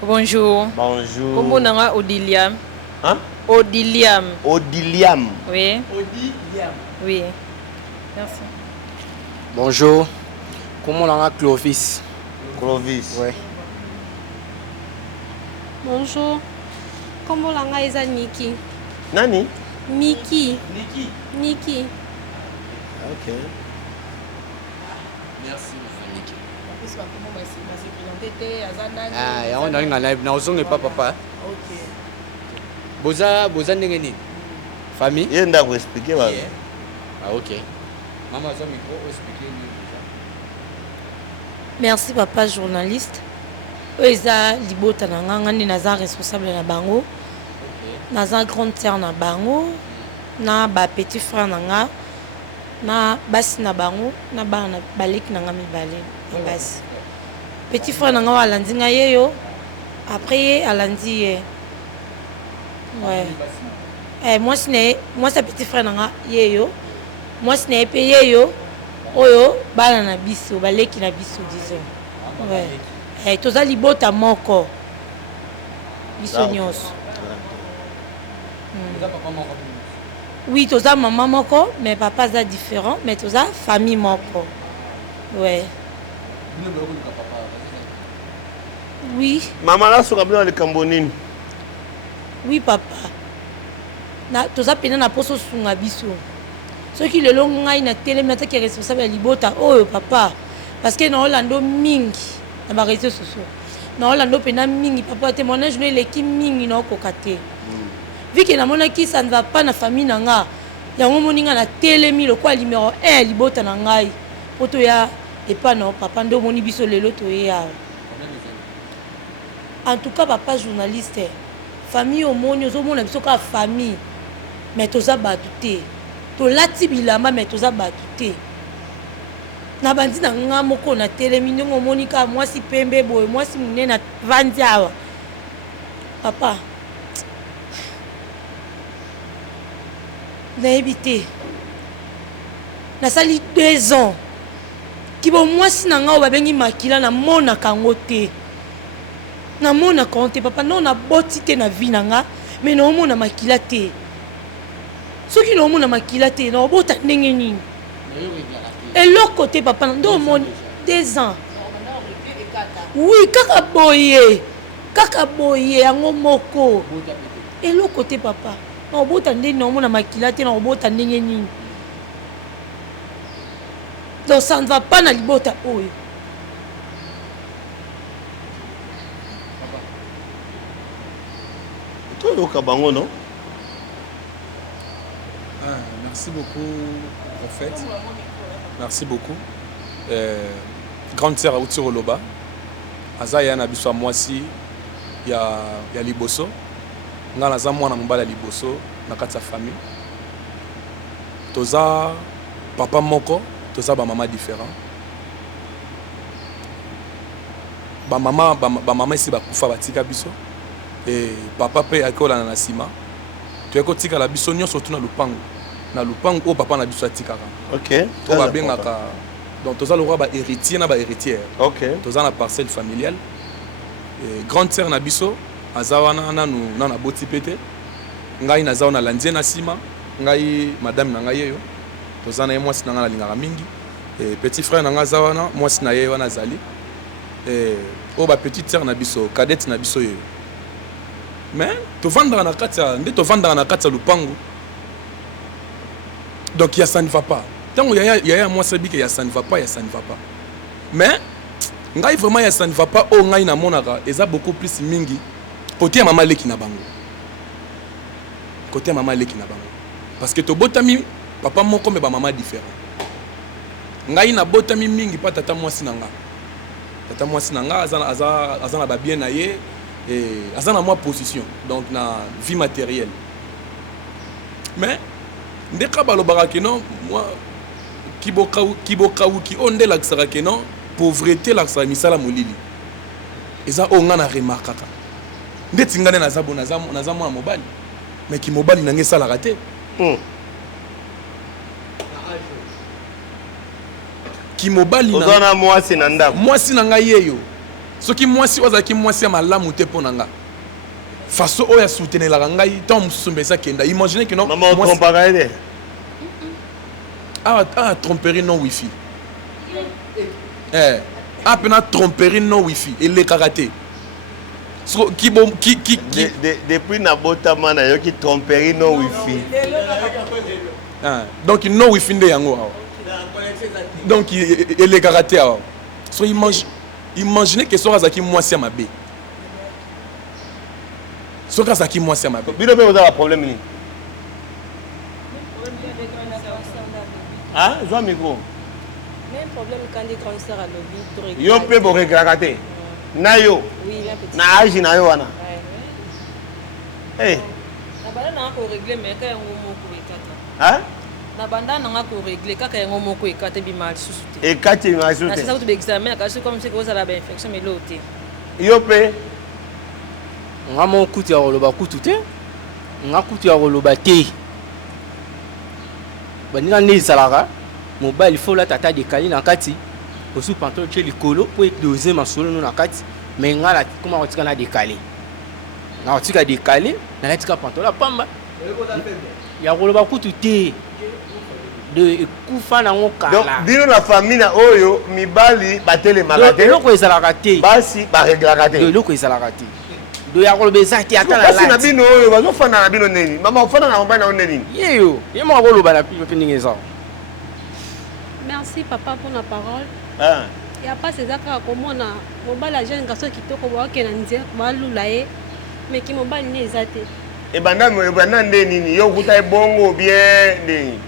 Bonjour. Bonjour. Combo langa Odiliam. Hein? Odiliam. Odiliam. Oui. Odiliam. Oui. Merci. Bonjour. Comment on a Clovis? Clovis. Oui. Bonjour. Combo langa eza Niki. Nani? Miki. Niki. OK. Merci Niki. Parce que comment va se présenter azana. Ah, ya on a une live na ozonge pas papa. OK. Boza ndenge nini? Famille? Il y a un expliquer. Ah ok. Maman a son micro, expliquer nous déjà. Merci papa journaliste. Eza libota na nga ngani naza responsable na bango. Naza grande sœur na bango. Na ba petit frère na nga. Na basi na bango, na bana baleki na nga mibale. Basi. Petit frère na nga alandi nga yeyo. Après alandi ye. Ouais. Moi c'est petit frère nanga yeyo. Moi c'est pe yeyo. Oyo bana na biso baleki na biso disons. Ouais. Toza libota moko. Biso nyonso. Oui, toza maman moko, mais papa est différent, mais toza famille moko. Ouais. Oui. Maman là sur le Cambonine. Oui papa. Na toza pena na poso sunga biso. Ce qui le long ngai na télé mata qui est responsable ya libota oh papa parce que na Orlando mingi na ba réseaux sociaux. Na Orlando pena mingi papa témoignage no eleki mingi na kokate. Vu que na mona ki ça ne va pas na famille nanga. Ya moninga na télé mi le quoi numéro 1 libota na ngai. Poto ya et pas non papa ndo moni biso lelo to ya. En tout cas papa journaliste famille au moni ozomona biso ka famille mais toza batute. To lati bilamba mais toza batute. Na bandi na nga moko na télé mi ndongo monika moi si pembe boy moi si munena vandi awa. Papa nayebi te nasali 2 ans kibo mwasi na nga oyo babengi makila namonaka yango te namonaka yango te papa no naboti te na vi na nga me naomona makila te soki naomona makila te naobota ndenge nini eloko te papa ndo omoni 2 ans oui kaka boye yango moko eloko te papa naobota ndenge naomona makila te naobota ndenge nini donc ça ne va pas na libota oyo toyoka bango non merci beaucoup prophète merci beaucoup grande sœur auti Roloba aza ya na biso mwasi ya liboso nga naza mwana mobali ya liboso na kati ya famille toza papa moko toza ba mama différent ba mama ici bakufa batika biso et papa pe akola na sima to ekotika la biso nyonso tuna lupango o papa na biso atikaka OK to ba bengaka donc toza le roi ba héritier na ba héritière OK toza na parcelle familiale et grande sœur na biso azawana nanu na boti pete ngai naza na landie na sima ngai madame na ngai yeyo toza na mwasi na nga lingaka mingi et petit frère na nga zawana mwasi na ye wana zali et o ba petite sœur na biso cadette na biso yeyo mais to vendre na kati nde to vendre na kati lupango donc ya ça ne va pas tant ya mwasi bike ya ça ne va pas mais ngai vraiment ya ça ne va pas o ngai na monaka eza beaucoup plus mingi côté ya mama leki na bango parce que to botami papa moko me ba mama différent ngai na botami mingi pa tata mwasi na nga aza na ba bien na ye et aza na moi position donc na vie matérielle mais ndeka balobaka ke non moi kibokauki onde lakisaka ke non pauvreté lakisaka misala molili eza o nga na remarkaka ndeti ngane naza mwana mobali mais ki mobali nange esalaka te ki mobali na mwasi na ndako mwasi na ngai yeyo soki mwasi ozalaki mwasi ya malamu te mpo na nga façon oyo asoutenelaka ngai ntango mosusu mbesa kenda imagine ke notrompaka ete tromperie non wifi apena tromperie non wifi elekaka te depuis nabotama nayoki tromperie non wifi donc non wifi nde yango awa donc elekaka te awa so imaginez que soki azalaki mwasi ya mabe bino mpe ozala problème nini zwa micro yo mpe boreglaka te na yo na age na yo wana na banda nanga ko régler kaka yango moko ekate bima lisusu te ekate bima lisusu te na sasa to examen kasi comme c'est que vous avez infection mais l'autre yo pe nga mo kuti ya loba kutu te ngakutu ya koloba te baninga nde ezalaka mobile faut la tata décalé na kati osu pantalon chez likolo pour doser masolo no na kati mais ngala comment on tika na décalé na tika décalé na tika pantalon pamba ya koloba kutu te de kufa na ngokala donc bino na famille na oyo mibali batele magate loko ezalaka te basi ba reglaka te loko ezalaka te do ya koloba ezaki ata la basi na bino oyo bazofana na bino neni mama ofana na mobali na neni yeyo ye mo koloba na pipe ndenge eza. Merci papa pour la parole. Ah. Il n'y a pas ces accords comme on a. Mon bal a jeune garçon qui te voit qu'il a un dire, balulaye, mais qui mon bal n'est zate. Et bandam neni yo kuta bongo bien neni.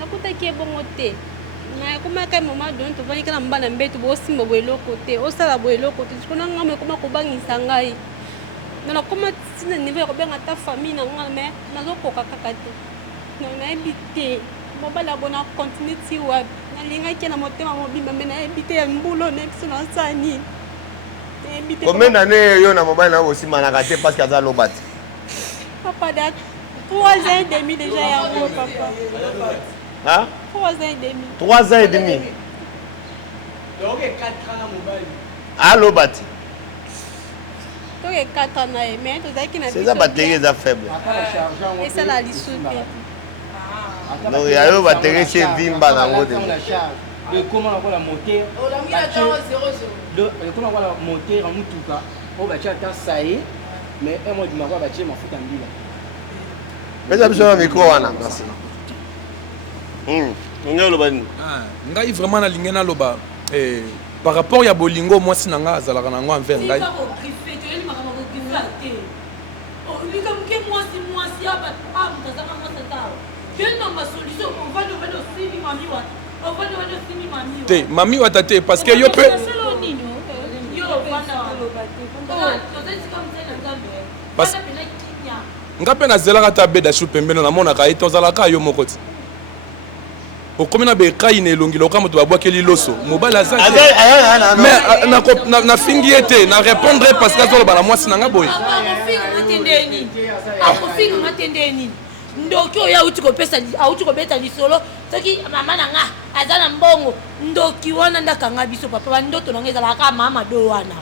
Na kuta qui est bon côté. Na kuma ka mama don to vani kana mbana mbetu bo simba bo côté. O sala bo côté. Tukona ngame kuma ko bangisa ngai. Na kuma sina niveau ko benga ta famille na ngame na zo ko kakakate. Na na ebité. Mobala bona continue ti wa na linga ki na motema mobimba mena ebité ya mbulo na biso na sani. Ebité. Combien d'années yo na mobile na aussi manakate parce que ça lobat. Papa dat 3 ans et demi déjà ya ngo papa. Hein? 3 ans et demi. 3 ans et demi. Donc 4 ans na mobile. Allo bat. Donc 4 ans na mais to zaki na biso. C'est ça batterie za faible. Et ça la lisute. Donc il y a eu batterie chez Vimba na ngode. De comment on la moteur. On a mis la 0 0. Comment on la moteur en mutuka. On va chercher ça y est. Mais un mois du matin, on va chercher ma foot en ville. Mais ça besoin de micro wana. Merci. Ngai loba ni. Ngai vraiment na lingena loba par rapport ya bolingo moi sinanga azalaka nango envers ngai. Te mami wata te parce que yo peut parce nga pe nazelaka ta beda shu pembeno namonaka ye tozalaka yo moko ti okomi na bekai na elongi loka moto babwakeli loso mobali aza mais nafingi ye te na répondre parce que azoloba na mwasi nanga boye ndoki oyo auti kobeta lisolo soki mama na nga aza na mbongo ndoki wana ndakanga biso papa bandoto nanga ezalaka mama do wana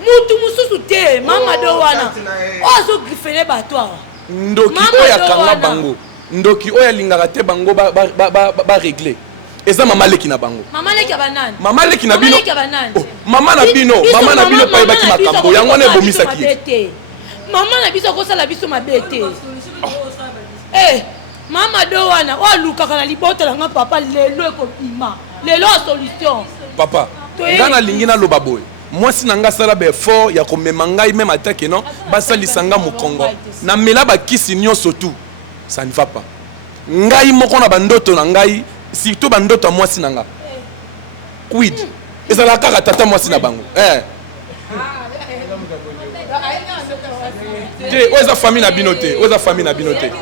mutu mosusu te mama do wana oyo azogrifele bato awa ndoki oyo akanga bango ndoki oyo alingaka te bango baregle eza mama leki na bango mama leki ya banani mama leki na bino oh, mama na bino payebaki makambo yango wana ebomisaki mama na biso akosala biso mabe te mama do wana oyo alukaka na libota nanga papa lelo ekobima lelo a solution papa nga nalingi naloba boye mwasi na nga asala baeffort ya komema ngai meme atake non basalisa nga mokongo namela bakisi nyonso tu ça ne va pas ngai moko na bandoto na ngai surtout bandoto ya mwasi na nga quid ezalaka kaka tata mwasi na bango te oyo eza famille na bino te oyo eza famille na bino te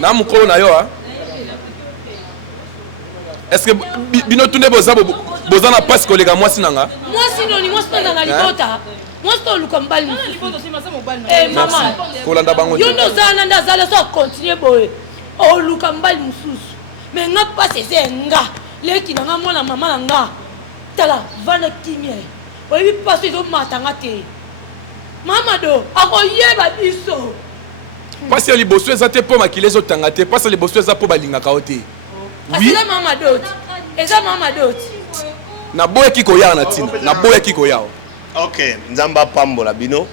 na mokolo na yo est-ce que bino tunde boza na pasi koleka mwasi nanga mwasi noni mwasi na libota mwasi to luka mbali mama kolanda bango yo ndo zana ndazala so continue boye oluka mbali mususu mais nga pasi eze nga leki nanga mwana mama na nga tala vana kimia oyebi pasi ezomatanga te mama do akoyeba biso pasi ya liboso eza te mpo makili ezotanga te pasi ya liboso eza mpo balingaka o te eza mama doti eza mama doti naboyaki koyaa na ntina naboyaki koyaa ok nzambe apambola bino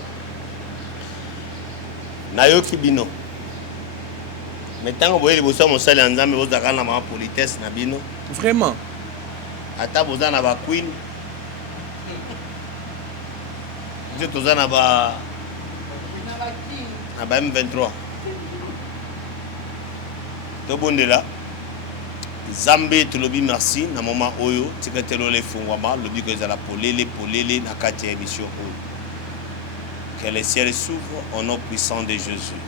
nayoki bino me ntango boye liboso ya mosali ya nzambe bozalaka na mama politesse na bino vraiment ata boza na baqueen nde toza na ba M23 tobondela Zambé tolobi merci na moment oyo tika telo le fungwama lobi ko ezala polele na kati ya émission oyo. Que les ciels s'ouvrent au nom puissant de Jésus.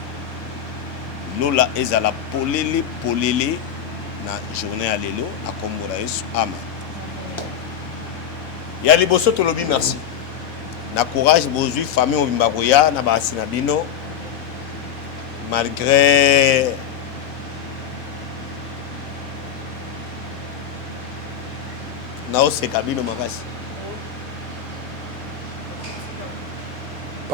Lola ezala polele na journée à lelo na kombo na Yesu. Amen. Ya liboso tolobi merci. na courage bozui famille obimba koya na basi na bino malgré na oseka bino makasi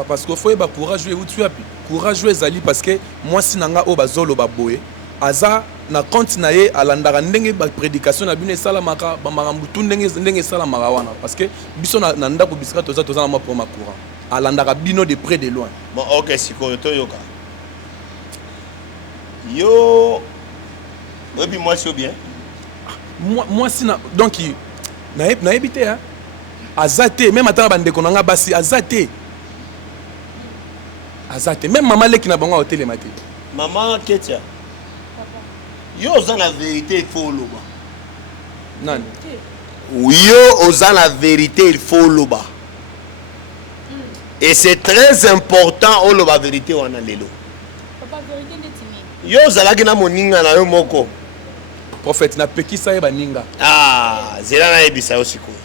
parce que faut ba courage ou tu as courage ezali parce que moi sinanga o bazolo baboye aza na compte na ye alandaka ndenge ba prédication na bino esalamaka ba makambutu ndenge esalamaka wana parce que biso na ndako bisika toza na ma pour ma courant alandaka bino de près de loin. Bon OK sikoyo toyoka yo et puis moi c'est bien moi sina donc na ebité hein azate même atana bandeko nanga basi azate même maman leki na bango hôtel matin maman Ketia yo oza la vérité il faut loba non yo oza la vérité il faut loba et c'est très important o loba vérité wana lelo papa vérité ndetimi yo ozalaki na moninga na yo moko prophète na pekisa ye baninga zela na yebisa yo sikoyo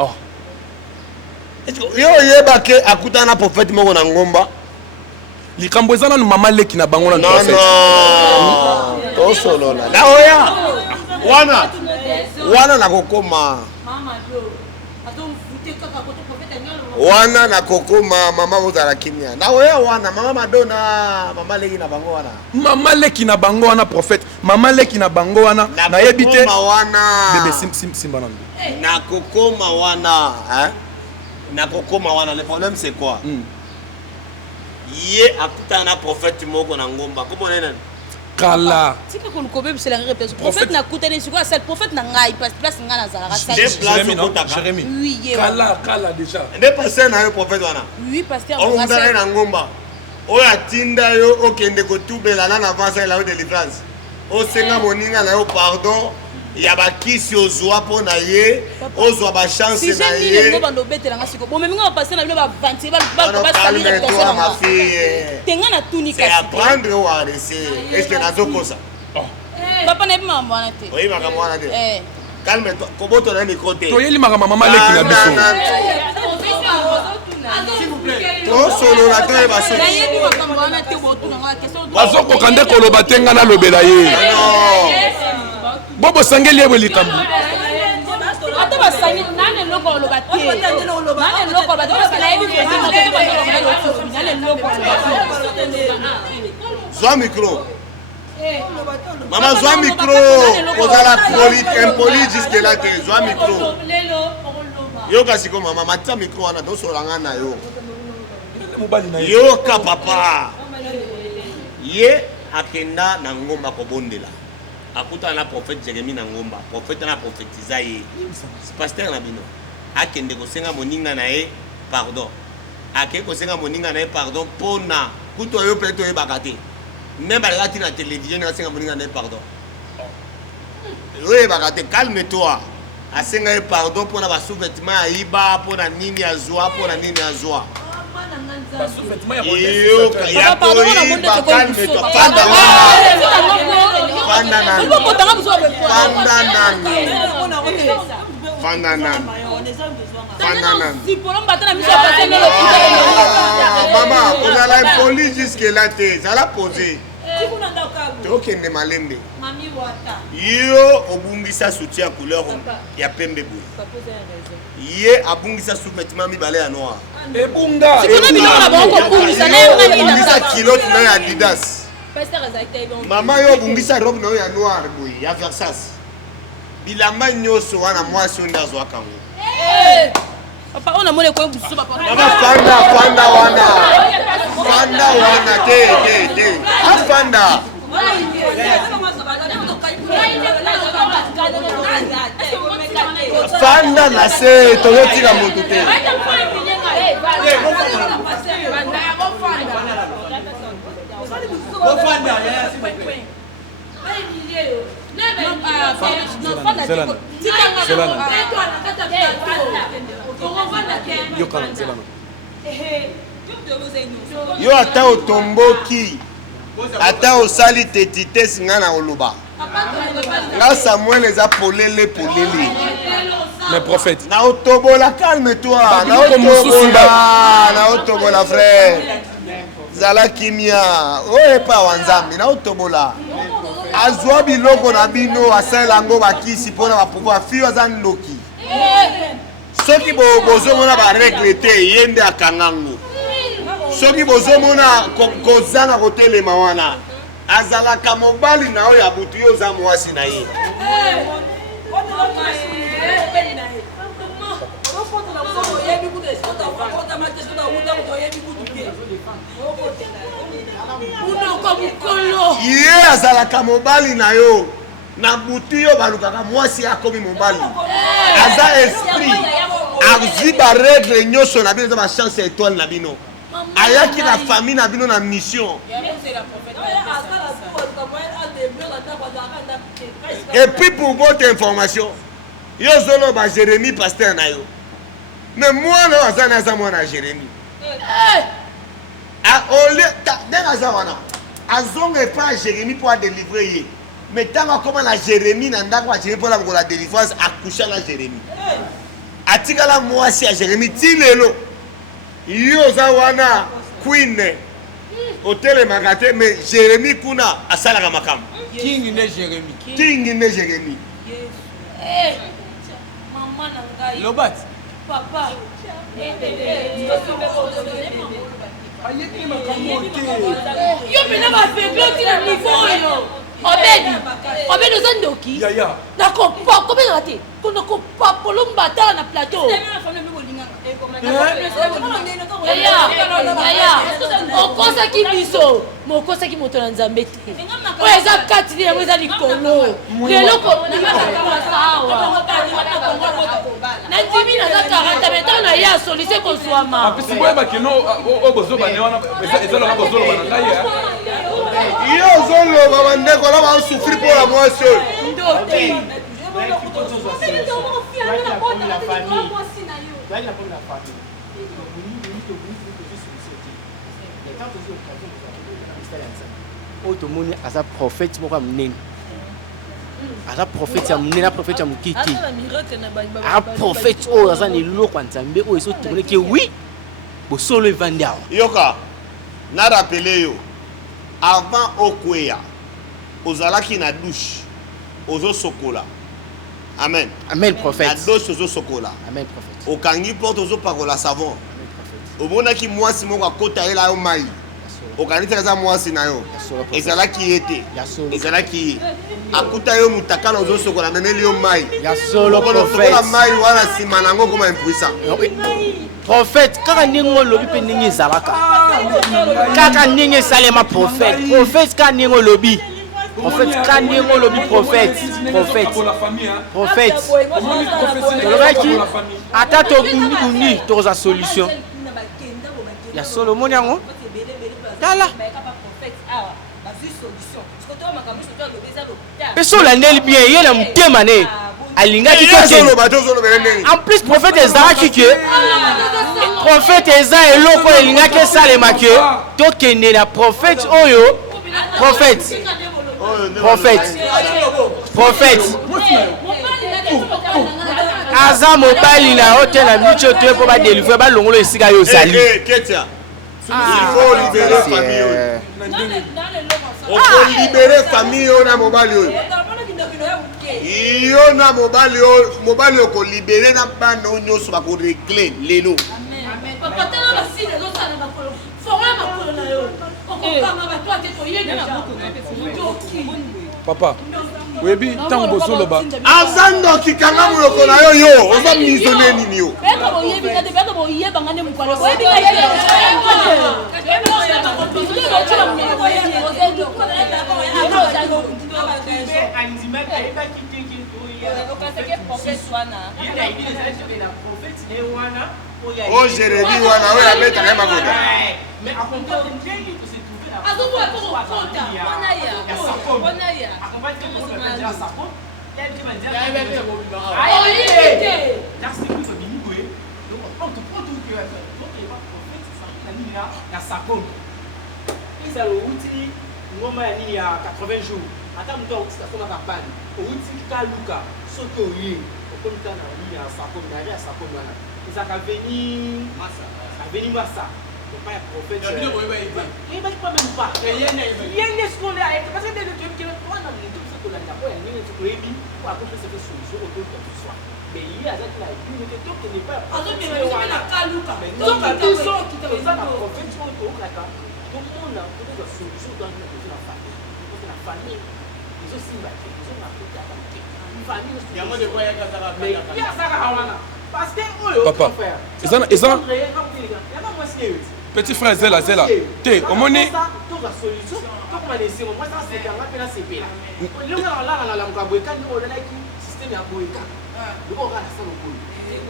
oh yo yeba ke akutana na prophète moko na ngomba likambo eza nanu mama leki na bango na prophète tosolola na oya wana nakokoma wana nakokoma mama ozala kimia na oya wana mama madona mama leki na bango wana mama leki na bango wana prophète mama leki na bango wana na yebite wana bébé simba nango nakokoma wana hein nakokoma wana le problème c'est quoi ye akutana na prophète moko na ngomba komona nani kala tika kolukobe bisela ngere prophète na kutana siko ça prophète na ngai place ngana zalaka ça Jérémie oui kala déjà nde pasteur na yo prophète wana oui pasteur on ndana na ngomba oyo atinda yo okende kotubela na avance la yo délivrance osenga moninga na yo pardon ya bakisi ozwa po na ye ozwa ba chance na ye ngomba ndo betela ngasiko bo meminga pasteur na bino ba vanti ba sali na toi ma fille tenga na tuni kasi c'est apprendre ou à laisser est-ce que nazokosa papa na bima mwana te oui makambo wana te calme-toi koboto na micro te toyeli makambo mama leki na biso tosolola to yeba so bazokoka nde koloba te nga nalobela ye bobo sangeli ye bwe likambo ata basangi nane loko oloba te nane loko oloba te parce que nayebi nane loko zwa micro mama zwa micro ozala impoli jusque là te zwa micro yo kasi ko mama matia micro wana tosolanga na yo yo ka papa ye akenda na ngomba kobondela akutana na prophète Jérémie na ngomba prophète na prophétisa ye pasteur na bino akende kosenga moninga na ye pardon ake kosenga moninga na ye pardon pona kuto yo pe to ye bakate même balati na télévision na senga moninga na ye pardon oui bakate calme-toi asenga ye pardon pona ba sous-vêtement ayiba pona nini azwa pona nini azwa Maman, on a la police jusque là, ça l'a posé. tokende malembe yo obungisa soutien couleur ya pembe boye ye abungisa sous-vêtement mibale ya noir ebunga obungisa kilote na ya Adidas mama yo obungisa robe na ya noir boye ya Versace bilamba nyonso wana mwasi oyo azwaka ngo papa on a mole ko busu papa mama fanda wana te afanda fanda na se toyotika moto te yo ata otomboki ata osali tetitesi nga na oloba nga Samuel eza polele Mais prophète. Naotobola, calme-toi. Naotobola, frère. Zala kimia. Oye pa wanzambi. Naotobola. Azwa biloko na bino asalango bakisi pona ba pouvoir fiwa zandoki. Soki bozomona ba règle te yende akangango. Soki bozomona kozanga kotelema wana. Azalaka mobali na oyo abutu yo za mwasi na ye. Ye azalaka mobali na yo na butu yo balukaka mwasi akomi mobali. Aza esprit azwi ba règle nyonso na bino za ba chance étoile na bino. Ayaki na famille na bino na mission. Et puis pour votre information, yo zolo ba Jérémie pasteur na yo. Mais moi non azana moi na Jérémie. Ah ole dans azawana. Azonge pas Jérémie pour délivrer ye. Mais tant comment la Jérémie na ndako Jérémie pour la délivrance accoucher la Jérémie. Atikala moi si à Jérémie tilelo. Yo zawana queen hôtel magate mais Jérémie kuna asala makam. King ne Jérémie. King ne Jérémie. Maman nangai. Lobat. Papa. Yo pena ba feklo ti na niveau yo. Obedi ozandoki. D'accord, pas combien raté. Qu'on ne coupe pas pour l'ombatard na plateau. Okosaki biso mokosaki moto na nzambe te oyo eza kati yango eza likolo leloko nandimi naza 40 metan na ye asolise kozwama apesi boyebaki no oyo bozobane wana ezaloka bozoloba na ngai yo ozoloba bandeko na baosufri mpo na mwasi oyo ndoki Otomoni aza prophète moko amnene. Aza prophète ya mnene, prophète ya mukiki. A prophète o aza ni loko nzambe o eso tomoni ke oui. Bo solo evandi awa. Yoka. Na rappeler yo. Avant okweya. Ozalaki na douche. Ozo sokola. Amen. Amen prophète. Na douche ozo sokola. Amen prophète. Okangi porte ozo pakola savon. Omonaki mwasi moko akota ela yo mai. Okanitaka za mwasi na yo. Ezalaki ete. Ezalaki akuta yo mutakala ozo sokola memeli yo mai. Ya solo prophète. Sokola mai wana sima nango koma impuissant. Prophète kaka ningo lobi pe ningi zalaka. Kaka ningi salema prophète. Prophète ka ningo lobi. Prophète ka ningo lobi prophète. Prophète. Prophète. Tolobaki ata to uni to za solution. Ya solo moniango. Tala. Peso la nel bien ye na mutema ne. Alinga ki en plus prophète ezaki ke prophète eza eloko elinga ke salema ke to kende na prophète oyo prophète aza mobali na hotel na micho te po ba délivrer ba longolo esika yo sali. Il faut libérer famille. On peut libérer famille na mobali oyo. Yo na mobali ko libérer na bana nyonso ba ko régler lelo. Amen. Papa tala basi le lota na makolo. Fora makolo na yo. Okokanga ba toi te to yenge na makolo. Papa. Webi tango bozoloba. Azando kikanga muloko na yo yo, oza misonné nini yo. Beka boyebi ka te beka boyeba ngane mukwalo. Boyebi ka ye. Oh Jérémie wana oyo abeta kama koda. Mais accompagne ndenge to se trouver la Azokuwa ko konta. Bonaya. accompagne to se trouver la sapon. Elle qui va dire ils ont eu 80 jours. ata mutu akomaka pani outi kaluka soki oye okomika na ligne ya sakomi na ya sakomi wana ezaka aveni masa pas un prophète oyebaki pa même pas yenge sikonde ayete parce que ndenge toyebi kele wana mutu biso tolanda oyo ndenge toyebi po akopesaka solution otoka toswa mais ye azaki na ebine te tokende pazoka biso toza na prophète oyo tookaka tomona tozwa solution toana koza na famille koza na famille ezosimba te ezona kotaka te famille yasaka wana parce que oyo papa eza petit frère zela te omoni toza solution tokoma na esengo mwasi asepelanga mpe nasepela elongo na olala na lamuka boyekani olalaki systeme ya boyeka loko okala sa lokolo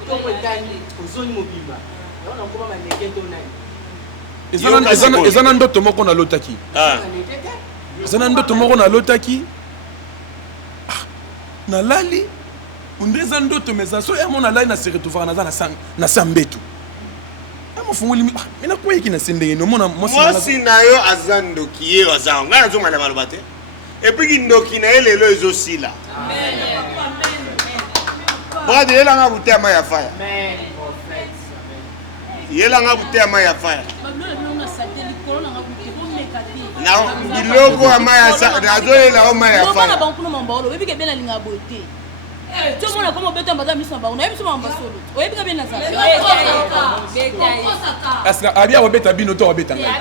ntongo etani ozoni mobimba yaona nkoma baneke to nani eza na ndoto moko nalotaki eza na ndoto moko nalotaki nalali unde eza ndoto meza so yamo nalali na se retrouver naza na sambetu amofungoli mina kweki na sendenge nomona mwasi na yo aza ndoki ye aza ngai nazongana maloba te epui ndoki na ye lelo ezosila brade yelanga bute ama ya faya yelanga bute ama ya faya na biloko ama ya sa nazoyela oma ya faya tomona koma obeta mbaza miso na bango nayebi so mamba solo oyebika bena za asika abia obeta bino to obeta ngai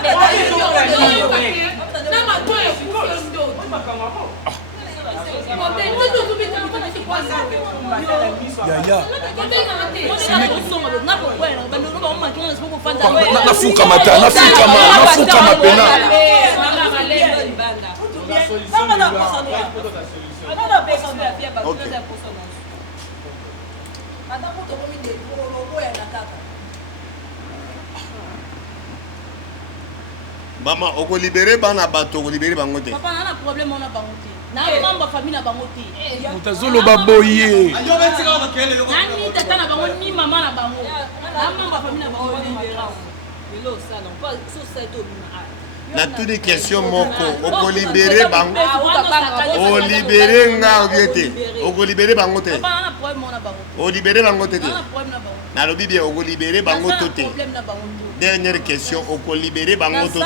nafukama pena mama okolibere bana bato okolibere bango te papa nana problème ona bango te na mamba famille na bango te mutazoloba boye nani tata na bango ni mama na bango na mamba famille na bango lelo sala pas so ça to bina na toute question moko okolibere bango olibere nga obiete okolibere bango te olibere bango te na lobi bien okolibere bango to te dernière question okolibere bango to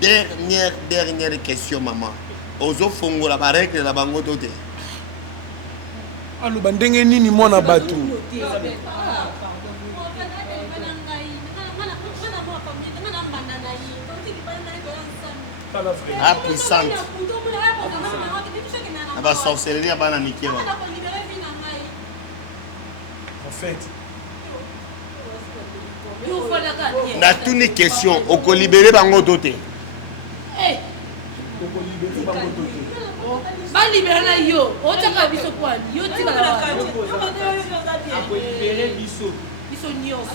te dernière question maman ozofongola baregle na bango to te aloba ndenge nini mwana bato puissante aba sorcellerie abana mike wana en fait na tuni question okolibere bango to te balibere na yo otaka biso kwani yo tika na biso nyonso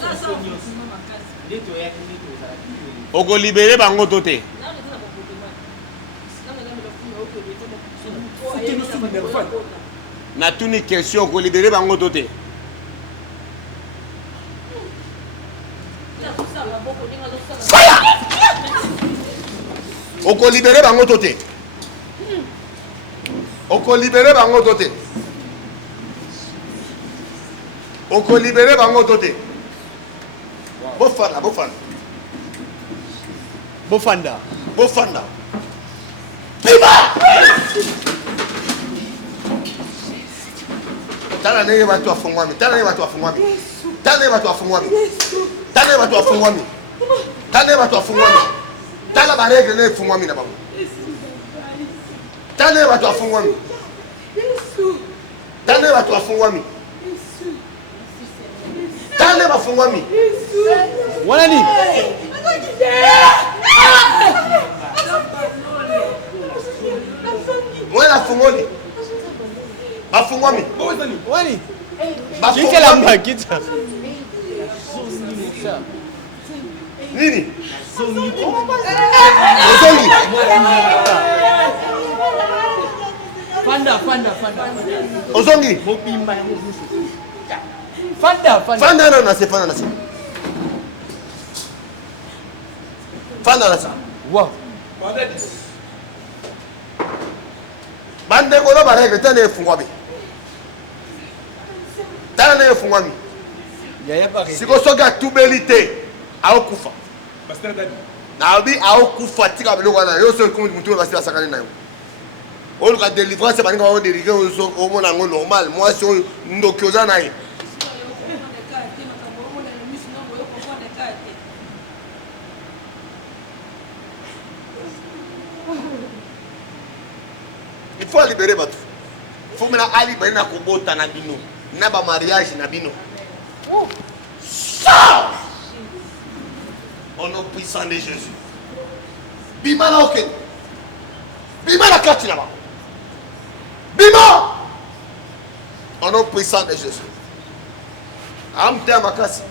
okolibere bango to te na tuni question okolibere bango to te okolibere bango to te okolibere bango to te okolibere bango to te bofanda piba tala ndenge bato afungwami tala bato afungwami tala baregle na efungwami na bango tala bato afungwami tala bafungwami wana ni mwana fungoni bafungwami wani bafungwami kita nini ozongi fanda ozongi mobimba ya fanda na nase fanda na sa wow bandeko na barègle tana efungwami tala na efungwami siko soki atubeli te aokufa nabi aokufa tika biloko wana yo soki komi mutu oyo basi basakani na yo oluka délivrance baninga baodelivre omona yango normal mwasi oyo ndoki oza na ye il faut libérer bato il faut maintenant alibérer na kobota na bino na ba mariage na bino ça au nom puissant de Jésus bima na okende bima na kati na ba bima au nom puissant de Jésus amte makasi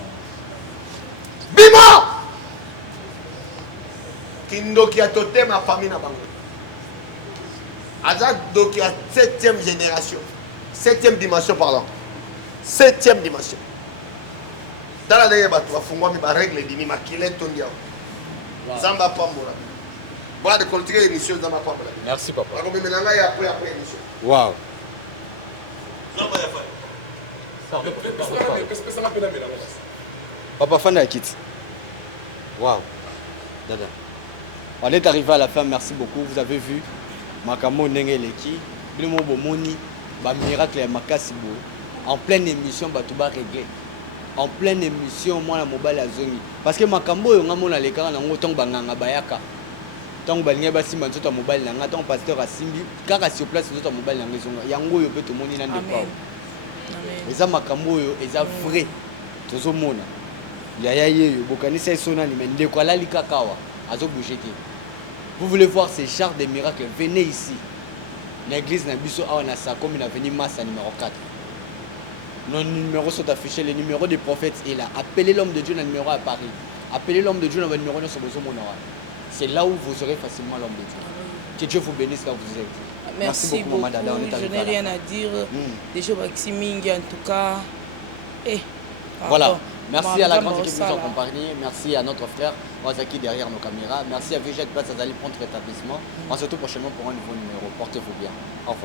bima kindoki atote ma famille na bango Azak donc il y a 7e génération, 7e dimension pardon, 7e dimension. Dans la dernière bateau, il faut que règle de ma kilé ton dia. Zamba pambola. Voilà de continuer l'émission dans ma pambola. Merci papa. Alors mais maintenant il y a après l'émission. Waouh. Papa Fana Kit. Waouh. Dada. On est arrivé à la fin, merci beaucoup. Vous avez vu Makamo Nengeleki, Bimo Bomoni, miracle et Makasibo. En pleine émission, Batouba réglé. En pleine émission, moi la mobile à Zongi. Parce que Makambo, on a mon aléka, on a autant Banganga Bayaka. Tant que Balnia Bassi, man, tout un mobile, on a tant pasteur à Simbi, car à sur place, tout un mobile, on a Yango, il peut tout le monde dans des pauvres. Et ça, Makambo, et ça vrai. Tout ce monde. Yaya, Bokani, c'est son animal, de quoi la Likakawa, à zo bouger. Vous voulez voir ces chars des miracles, venez ici. L'église Nabiso a un comme une avenue Massa numéro 4. Nos numéros sont affichés, les numéros des prophètes est là. Appelez l'homme de Dieu dans le numéro à Paris. Appelez l'homme de Dieu dans le numéro sur le c'est là où vous aurez facilement l'homme de Dieu. Que Dieu vous bénisse là où vous êtes. Merci beaucoup, Maman Dada. Je n'ai rien à dire. Déjà, Maximing, en tout cas. Voilà. Merci à la grande équipe de compagnie. Merci à notre frère Wazaki derrière nos caméras. Merci à Vujek Bazazali pour notre établissement. On se retrouve prochainement pour un nouveau numéro. Portez-vous bien. Au revoir.